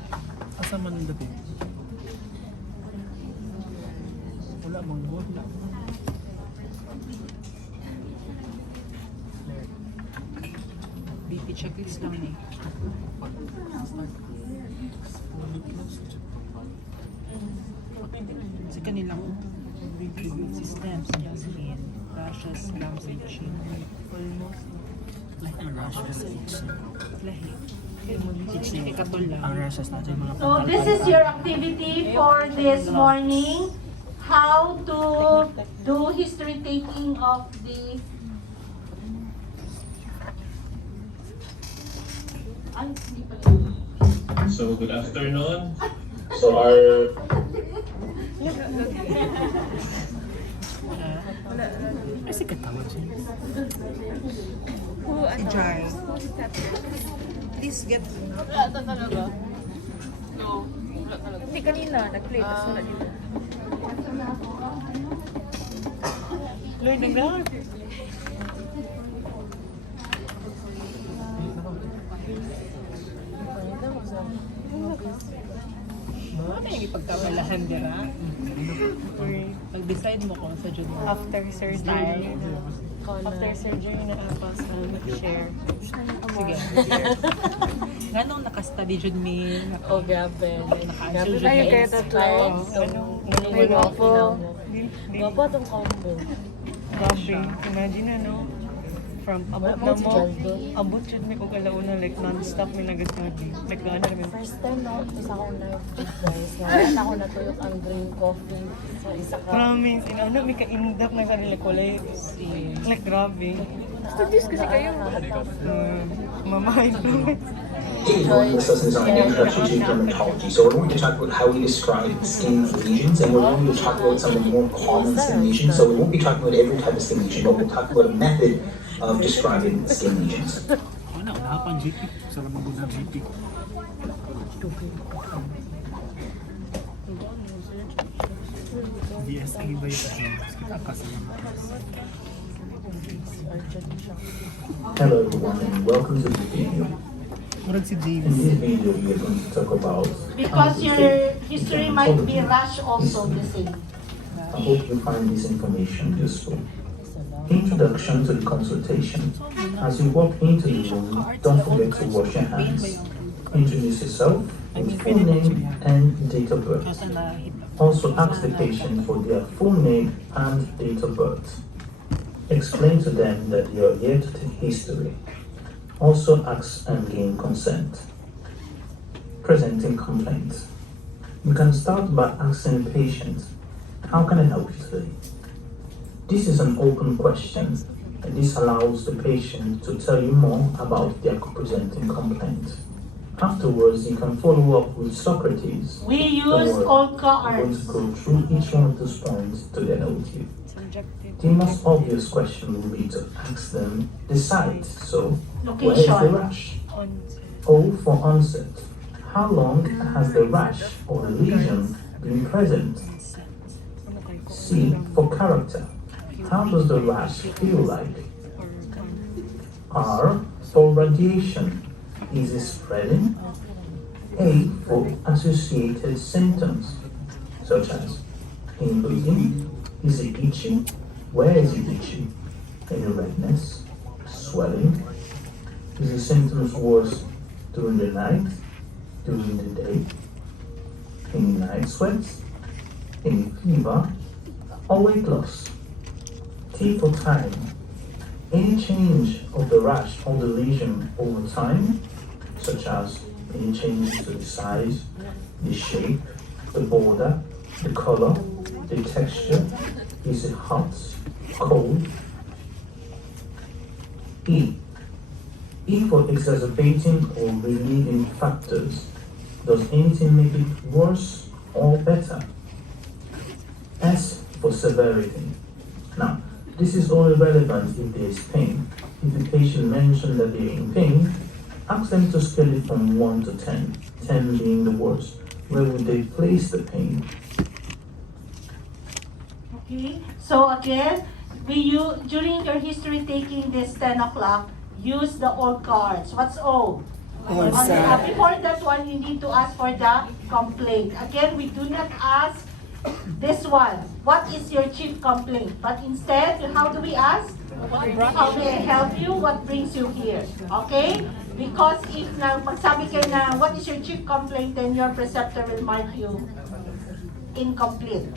Asa man ang dapit? Wala, mong wala. BP checklist lang ni. Sa kanilang systems niya skin, rashes, lumps, and chin. Almost Like ang rashes. lahi. Itching katol lang. Ang rashes natin mga So this is your activity for this morning. How to do history taking of the So good afternoon. So our Ay, sikat tawag siya. Enjoy. Please get Hindi kanina, nag-play, tapos wala dito. Lord, nag-ground. Ano yung ipagkabalahan dira? Or pag-decide mo kung sa June mo. After surgery. After surgery na tapos share. Sige. Ganong naka-study June me? Oh, grabe. Naka-answer June Tayo me? kayo tatlo. May gwapo. Gwapo itong combo. Grabe, imagine ano, from abot na mo, abot yun may kung kalauna, like non-stop may nagagabi. Like gana namin. First time na ako sa akong na-fit guys. Ngayon ako natuyok ang green coffee. So isa ka. Promise, inaano, may ka-indap na kanila kulay. Like grabe. Studies kasi kayo. Mamahay promise. Hey everyone, this lesson is on Introduction to Dermatology. So we're going to talk about how we describe skin lesions, and we're going to talk about some of the more common skin lesions. So we won't be talking about every type of skin lesion, but we'll talk about a method of describing skin lesions. Wala, wala pa ang GP. Sarap magod ng GP. DSA ba yung kasi? Akas na Hello everyone, and welcome to this video. Murag si In James. this video, we are going to talk about because your history might be rash also the same. I hope you find this information useful. Introduction to the consultation. As you walk into the room, don't forget to wash your hands. Introduce yourself with full name and date of birth. Kasi na-hit. Also ask the patient for their full name and date of birth. Explain to them that you are here to take history. Also ask and gain consent. Presenting complaints. You can start by asking the patient, how can I help you today? This is an open question, and this allows the patient to tell you more about their presenting complaint. Afterwards, you can follow up with Socrates. We Don't use worry, cold I'm going cards. to go through each one of those points to then with you. Subjective. The most obvious question will be to ask them the site. So, where is the Location. rash? O for onset. How long has the rash or the lesion been present? C for character. How does the rash feel like? R for radiation. Is it spreading? A for associated symptoms, such as pain bleeding. Is it itchy? Where is it itchy? Any redness? Swelling? Is the symptoms worse during the night? During the day? Any night sweats? Any fever? Or weight loss? T for time. Any change of the rash or the lesion over time, such as any changes to the size, the shape, the border, the color, the texture. Is it hot, cold, E. E for exacerbating or relieving factors. Does anything make it worse or better? S for severity. Now, this is only relevant if there is pain. If the patient mentioned that they are in pain, ask them to scale it from 1 to 10, 10 being the worst. Where would they place the pain? Okay, so again, during your history taking this 10 o'clock, use the old cards. What's old? Before that one, you need to ask for the complaint. Again, we do not ask this one, what is your chief complaint? But instead, how do we ask? How may I help you? What brings you here? Okay? Because if na magsabi kayo na, what is your chief complaint, then your preceptor will mark you incomplete.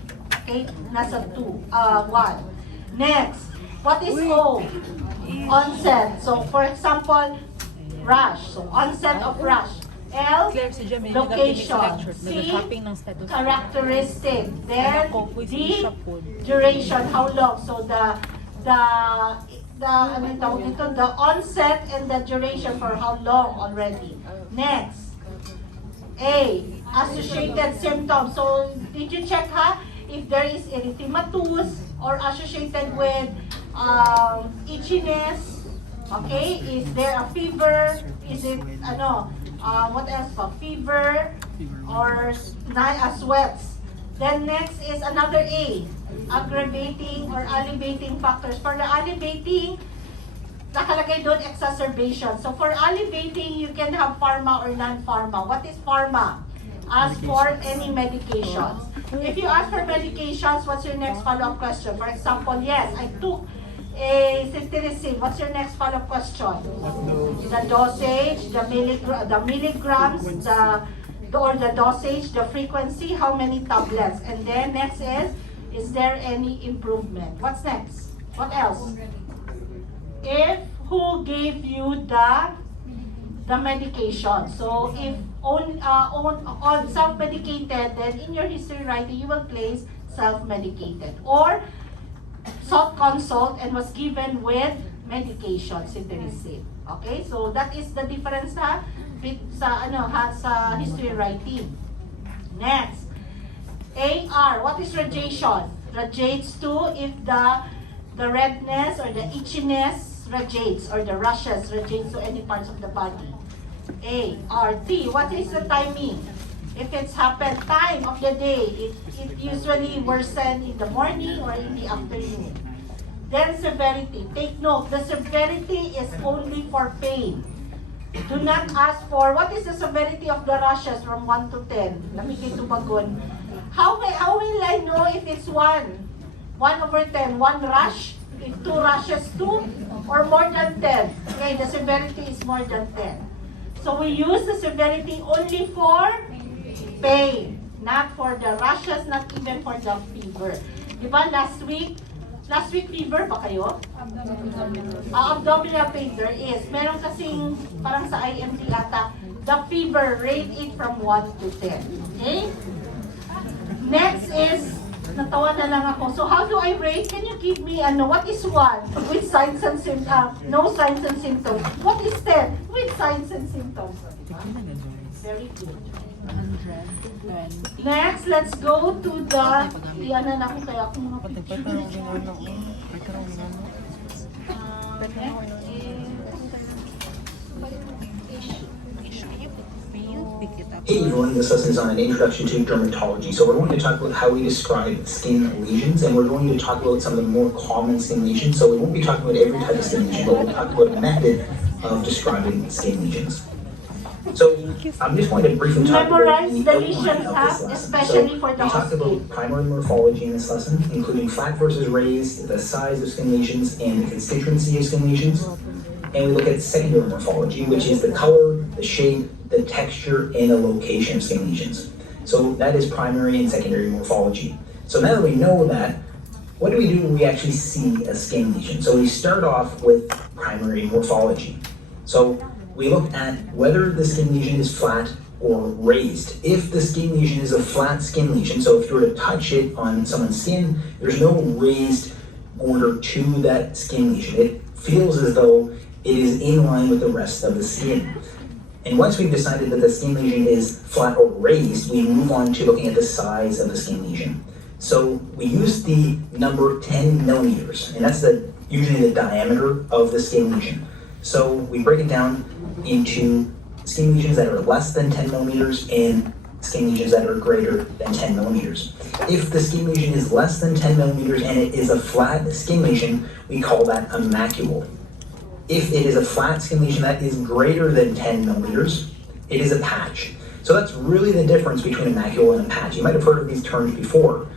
Okay? Nasa 1. Next, what is O? Onset. So, for example, rash. So, onset of rash. L, location. C, characteristic. Then, D, duration. How long? So, the onset and the duration for how long already. Next, A, associated symptoms. So, did you check if there is erythematous or associated with itchiness? Okay, is there a fever? Is it, what else pa? Fever or sweats. Then next is another A, aggravating or elevating factors. For the elevating, nakalagay doon exacerbation. So for elevating, you can have pharma or non-pharma. What is pharma? Ask for any medications. If you ask for medications, what's your next follow-up question? For example, yes, I took a cetirizine. What's your next follow-up question? The dosage, the milligrams, or the dosage, the frequency, how many tablets. And then next is there any improvement? What's next? What else? Who gave you the medication? So if on self-medicated, then in your history writing, you will place self-medicated. Or sought consult and was given with medication, cetirizine. Okay, so that is the difference sa history writing. Next, AR, what is radiation? Radiates to if the redness or the itchiness radiates, or the rashes radiates to any parts of the body. ART, what is the timing? If it's happened time of the day, it usually worsen in the morning or in the afternoon. Then severity. Take note, the severity is only for pain. Do not ask for, what is the severity of the rashes from 1 to 10? Lamigay tubagon. How will I know if it's 1? 1 over 10, 1 rash? If 2 rashes, 2? Or more than 10? Okay, the severity is more than 10. So we use the severity only for pain, not for the rashes, not even for the fever. Diba last week fever ba kayo? Abdominal pain there is. Meron kasing parang sa IMT ata, the fever rate it from 1 to 10. Okay? Next is, natawa na lang ako. So how do I rate? Can you give me what is 1 with signs and symptoms? No signs and symptoms. What is 10 with signs and symptoms? Very good. Next, let's go to the iyanan ako kaya akong mga pictures. Hey everyone, this lesson is on an introduction to dermatology. So we're going to talk about how we describe skin lesions, and we're going to talk about some of the more common skin lesions. So we won't be talking about every type of skin lesion, but we'll talk about a method of describing skin lesions. So I'm just going to briefly talk about the lesions of this lesson. Especially for the we talked about primary morphology in this lesson, including flat versus raised, the size of skin lesions, and the constituency of skin lesions. And we look at secondary morphology, which is the color, the shape, the texture, and the location of skin lesions. So that is primary and secondary morphology. So now that we know that, what do we do when we actually see a skin lesion? So we start off with primary morphology. So we look at whether the skin lesion is flat or raised. If the skin lesion is a flat skin lesion, so if you were to touch it on someone's skin, there's no raised border to that skin lesion. It feels as though it is in line with the rest of the skin. And once we've decided that the skin lesion is flat or raised, we move on to looking at the size of the skin lesion. So we use the number 10 millimeters, and that's usually the diameter of the skin lesion. So we break it down into skin lesions that are less than 10 millimeters and skin lesions that are greater than 10 millimeters. If the skin lesion is less than 10 millimeters and it is a flat skin lesion, we call that a macule. If it is a flat skin lesion that is greater than 10 millimeters, it is a patch. So that's really the difference between a macule and a patch. You might have heard of these terms before.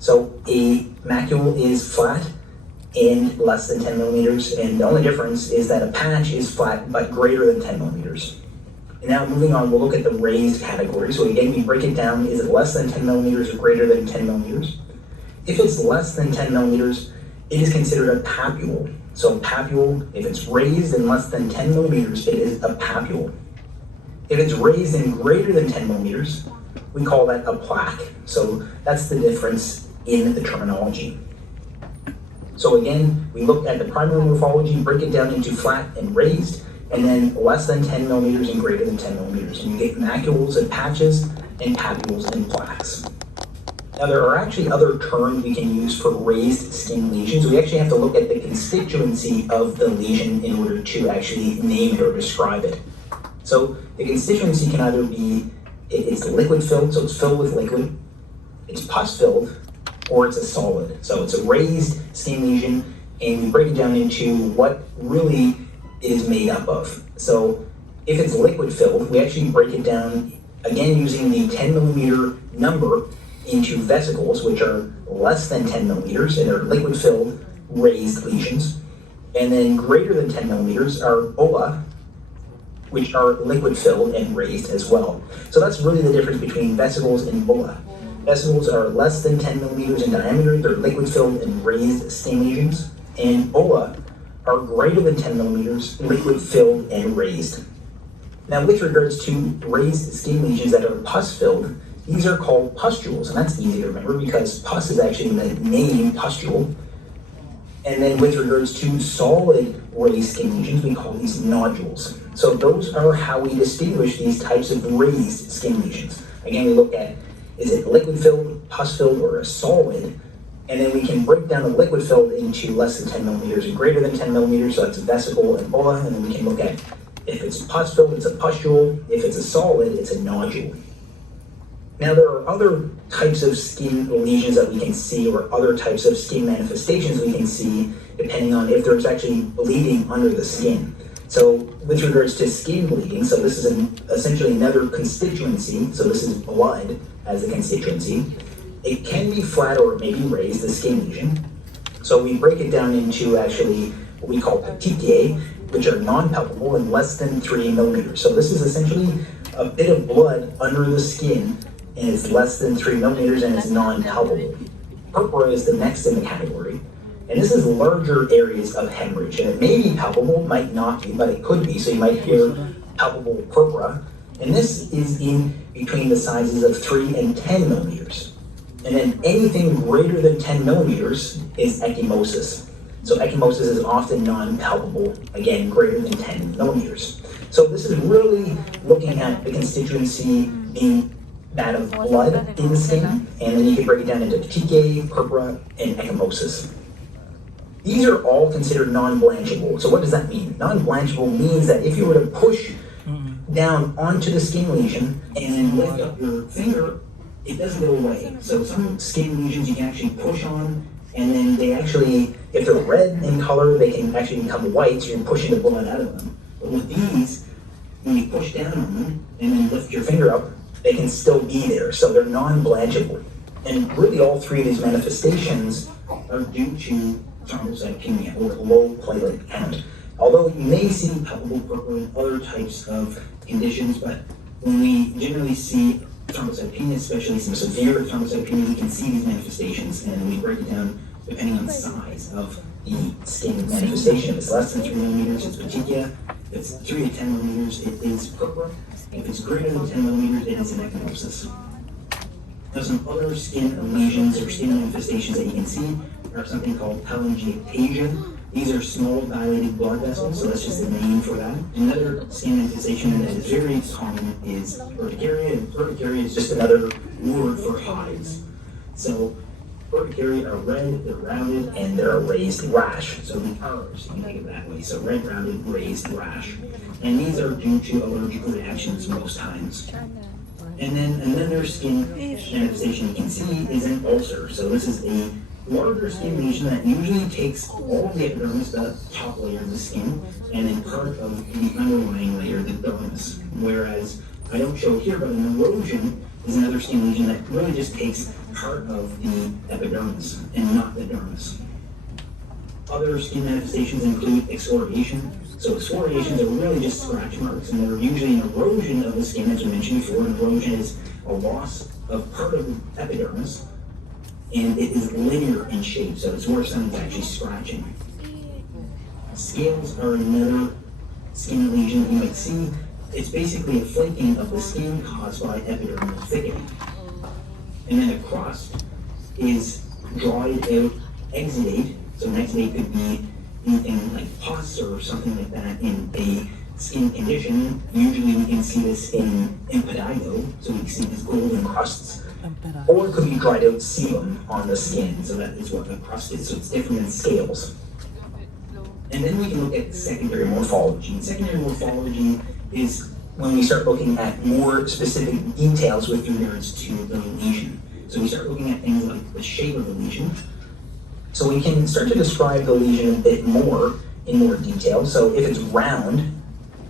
So a macule is flat and less than 10 millimeters, and the only difference is that a patch is flat but greater than 10 millimeters. And now moving on, we'll look at the raised category. So again, we break it down, is it less than 10 millimeters or greater than 10 millimeters? If it's less than 10 millimeters, it is considered a papule. So papule, if it's raised and less than 10 millimeters, it is a papule. If it's raised and greater than 10 millimeters, we call that a plaque. So that's the difference in the terminology. So again, we look at the primary morphology, break it down into flat and raised, and then less than 10 millimeters and greater than 10 millimeters. And you get macules and patches, and papules and plaques. Now there are actually other terms we can use for raised skin lesions. We actually have to look at the constituency of the lesion in order to actually name it or describe it. So the constituency can either be, it's liquid filled, so it's filled with liquid, it's pus filled, or it's a solid. So it's a raised skin lesion, and we break it down into what really it is made up of. So if it's liquid filled, we actually break it down, again using the 10 millimeter number, into vesicles, which are less than 10 millimeters and are liquid filled raised lesions. And then greater than 10 millimeters are bulla, which are liquid filled and raised as well. So that's really the difference between vesicles and bulla. Vesicles are less than 10 millimeters in diameter, they're liquid filled and raised skin lesions. And bulla are greater than 10 millimeters, liquid filled and raised. Now with regards to raised skin lesions that are pus filled, these are called pustules, and that's easy to remember because pus is actually the name pustule. And then with regards to solid raised skin lesions, we call these nodules. So those are how we distinguish these types of raised skin lesions. Again, we look at, is it liquid filled, pus filled, or a solid? And then we can break down the liquid filled into less than 10 millimeters and greater than 10 millimeters, so that's a vesicle and bulla. And then we can look at, if it's pus filled, it's a pustule. If it's a solid, it's a nodule. Now there are other types of skin lesions that we can see, or other types of skin manifestations we can see, depending on if there's actually bleeding under the skin. So with regards to skin bleeding, so this is essentially another constituency, so this is blood as a constituency. It can be flat or it may be raised, the skin lesion. So we break it down into actually what we call petechiae, which are non-palpable and less than 3 millimeters. So this is essentially a bit of blood under the skin, and it's less than 3 millimeters and it's non-palpable. Purpura is the next in the category. And this is larger areas of hemorrhage. And it may be palpable, might not be, but it could be. So you might hear palpable purpura. And this is in between the sizes of 3 and 10 millimeters. And then anything greater than 10 millimeters is ecchymosis. So ecchymosis is often non-palpable, again, greater than 10 millimeters. So this is really looking at the constituency being that of blood in the skin, and then you can break it down into petechiae, purpura, and ecchymosis. These are all considered non-blanchable. So what does that mean? Non-blanchable means that if you were to push down onto the skin lesion and then lift up your finger, it doesn't go away. So some skin lesions you can actually push on, and then they actually, if they're red in color, they can actually become white, so you're pushing the blood out of them. But with these, when you push down on them and then lift your finger up, they can still be there, so they're non-blanchable. And really all three of these manifestations are due to thrombocytopenia, or low platelet count. Although you may see palpable purpura in other types of conditions, but when we generally see thrombocytopenia, especially some severe thrombocytopenia, we can see these manifestations, and we break it down depending on the size of the skin manifestation. If it's less than 3 millimeters, it's petechia. If it's 3 to 10 millimeters, it is purpura. If it's greater than 10 millimeters, it is an ecchymosis. Now some other skin lesions or skin manifestations that you can see are something called telangiectasia, These are small dilated blood vessels, so that's just the name for that. Another skin manifestation that is very common is urticaria, and urticaria is just another word for hives. So urticaria are red, they're rounded, and they're a raised rash. So the R's, you think of it that way. So red, rounded, raised rash. And these are due to allergic reactions most times. And then another skin manifestation you can see is an ulcer. So this is a larger skin lesion that usually takes all of the epidermis, the top layer of the skin, and then part of the underlying layer, the dermis. Whereas I don't show here, but an erosion is another skin lesion that really just takes part of the epidermis and not the dermis. Other skin manifestations include excoriation. So excoriations are really just scratch marks, and they're usually an erosion of the skin, as we mentioned before. An erosion is a loss of part of the epidermis, and it is linear in shape, so it's worse than it's actually scratching. Scales are another skin lesion that you might see. It's basically a flaking of the skin caused by epidermal thickening. And then a crust is dried out exudate. So an exudate could be anything like pus or something like that in a skin condition. Usually we can see this in impetigo, so we can see these golden crusts. Or it could be dried out sebum on the skin, so that is what the crust is, so it's different than scales. And then we can look at secondary morphology. And secondary morphology is when we start looking at more specific details with regards to the lesion. So we start looking at things like the shape of the lesion. So we can start to describe the lesion a bit more in more detail. So if it's round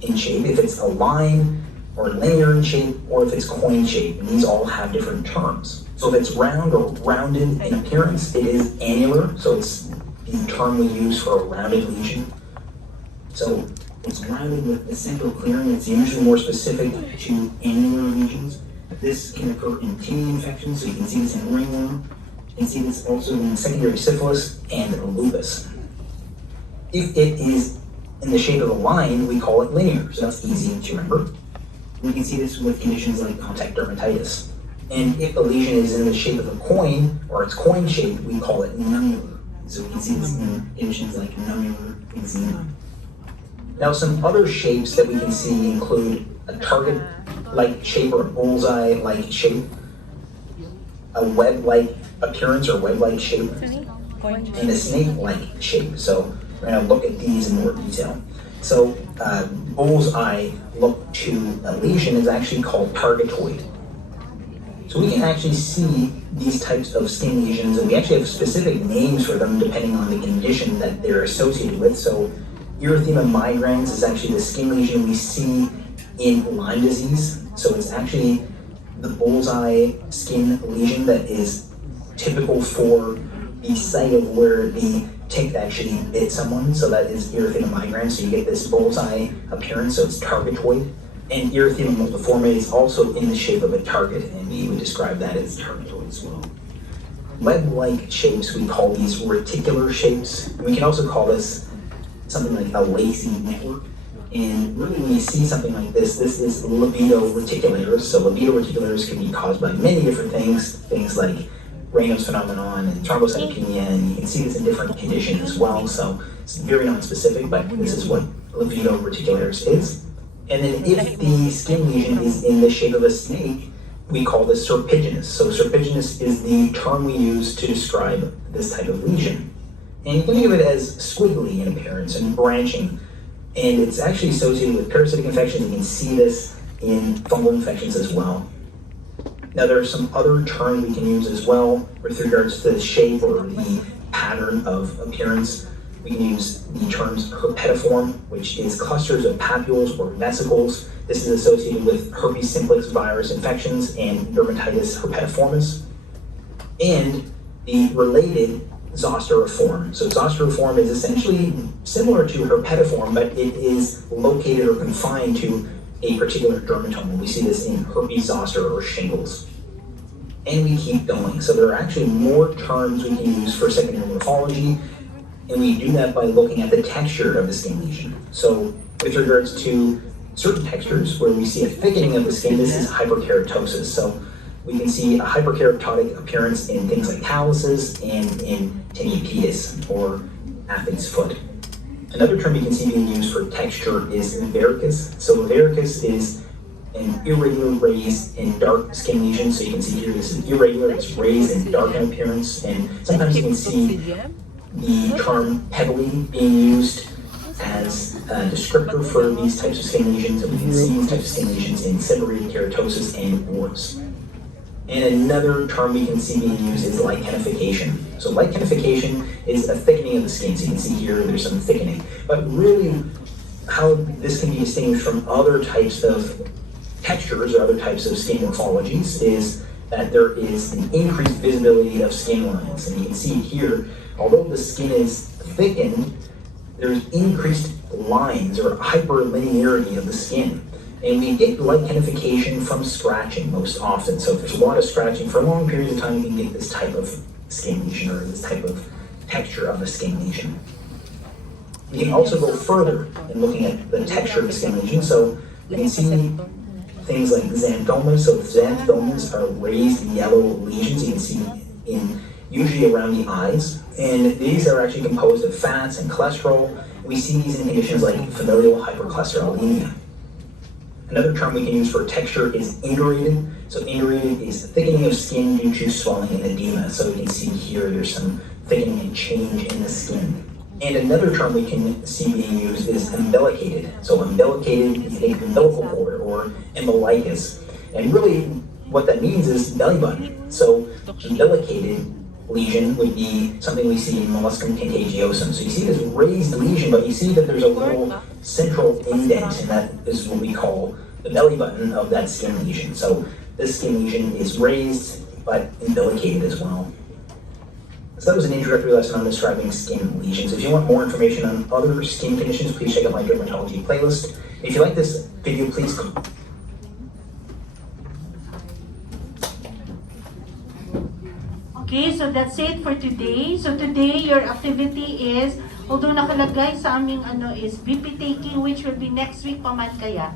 in shape, if it's a line or linear in shape, or if it's coin shape, and these all have different terms. So if it's round or rounded in appearance, it is annular, so it's the term we use for a rounded lesion. So it's rounded with a central clearing. It's usually more specific to annular lesions. This can occur in kidney infections, so you can see this in ringworm. You can see this also in secondary syphilis and lupus. If it is in the shape of a line, we call it linear, so that's easy to remember. We can see this with conditions like contact dermatitis. And if the lesion is in the shape of a coin, or it's coin shaped, we call it nummular. So we can see this in conditions like nummular eczema. Now some other shapes that we can see include a target-like shape or a bullseye-like shape, a web-like appearance or web-like shape, and a snake-like shape. So we're going to look at these in more detail. So bullseye look to a lesion is actually called targetoid. So we can actually see these types of skin lesions, and we actually have specific names for them depending on the condition that they're associated with. So erythema migrans is actually the skin lesion we see in Lyme disease. So it's actually the bullseye skin lesion that is typical for the site of where the tick actually bit someone. So that is erythema migrans. So you get this bullseye appearance, so it's targetoid. And erythema multiforme is also in the shape of a target, and we would describe that as targetoid as well. Web-like shapes, we call these reticular shapes. We can also call this something like a lacy network. And really when you see something like this is libido reticularis. So libido reticularis can be caused by many different things like Raynaud's phenomenon and thrombocytopenia, and you can see this in different conditions as well. So it's very non-specific, but this is what libido reticularis is. And then if the skin lesion is in the shape of a snake, we call this serpiginous. So serpiginous is the term we use to describe this type of lesion. And you can think of it as squiggly in appearance and branching. And it's actually associated with parasitic infections. You can see this in fungal infections as well. Now there are some other terms we can use as well with regards to the shape or the pattern of appearance. We can use the terms herpetiform, which is clusters of papules or vesicles. This is associated with herpes simplex virus infections and dermatitis herpetiformis. And the related zosteriform. So zosteriform is essentially similar to herpetiform, but it is located or confined to a particular dermatome. We see this in herpes zoster or shingles. And we keep going. So there are actually more terms we can use for secondary morphology, and we do that by looking at the texture of the skin lesion. So with regards to certain textures where we see a thickening of the skin, this is hyperkeratosis. So we can see a hyperkeratotic appearance in things like calluses and in tinea pedis or athlete's foot. Another term you can see being used for texture is verrucous. So verrucous is an irregular raised and dark skin lesion. So you can see here this is irregular, it's raised and dark in appearance, and sometimes you can see the term heavily being used as a descriptor for these types of skin lesions, and we can see these types of skin lesions in seborrheic keratosis and warts. And another term we can see being used is lichenification. So lichenification is a thickening of the skin. So you can see here there's some thickening. But really, how this can be distinguished from other types of textures or other types of skin morphologies is that there is an increased visibility of skin lines. And you can see here, although the skin is thickened, there's increased lines or hyperlinearity of the skin. And we get lichenification from scratching most often. So if there's a lot of scratching for a long period of time, you can get this type of skin lesion or this type of texture of a skin lesion. We can also go further in looking at the texture of the skin lesion. So you can see things like xanthomas. So xanthomas are raised yellow lesions you can see usually around the eyes. And these are actually composed of fats and cholesterol. We see these in conditions like familial hypercholesterolemia. Another term we can use for texture is indurated. So indurated is the thickening of skin due to swelling and edema. So we can see here there's some thickening and change in the skin. And another term we can see being used is umbilicated. So umbilicated, you think umbilical cord or umbilicus. And really what that means is belly button. So umbilicated lesion would be something we see in molluscum contagiosum. So you see this raised lesion, but you see that there's a little central indent, and that is what we call the belly button of that skin lesion. So this skin lesion is raised, but umbilicated as well. So that was an introductory lesson on describing skin lesions. If you want more information on other skin conditions, please check out my dermatology playlist. If you like this video, please Okay, so that's it for today. So today, your activity is, although nakalagay sa aming is BP taking, which will be next week pa man kaya.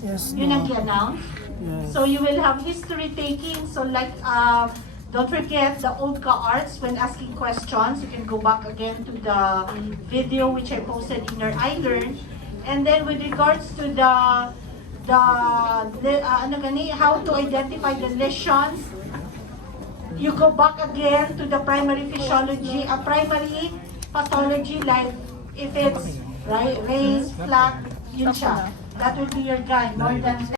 Yes, Yun ang i-announce. Yes. So you will have history taking. So like, don't forget the old ka-arts when asking questions. You can go back again to the video which I posted in your iLearn. And then with regards to how to identify the lesions, you go back again to the primary physiology, primary pathology, like if it's raised, flat, yun siya. That will be your guide more than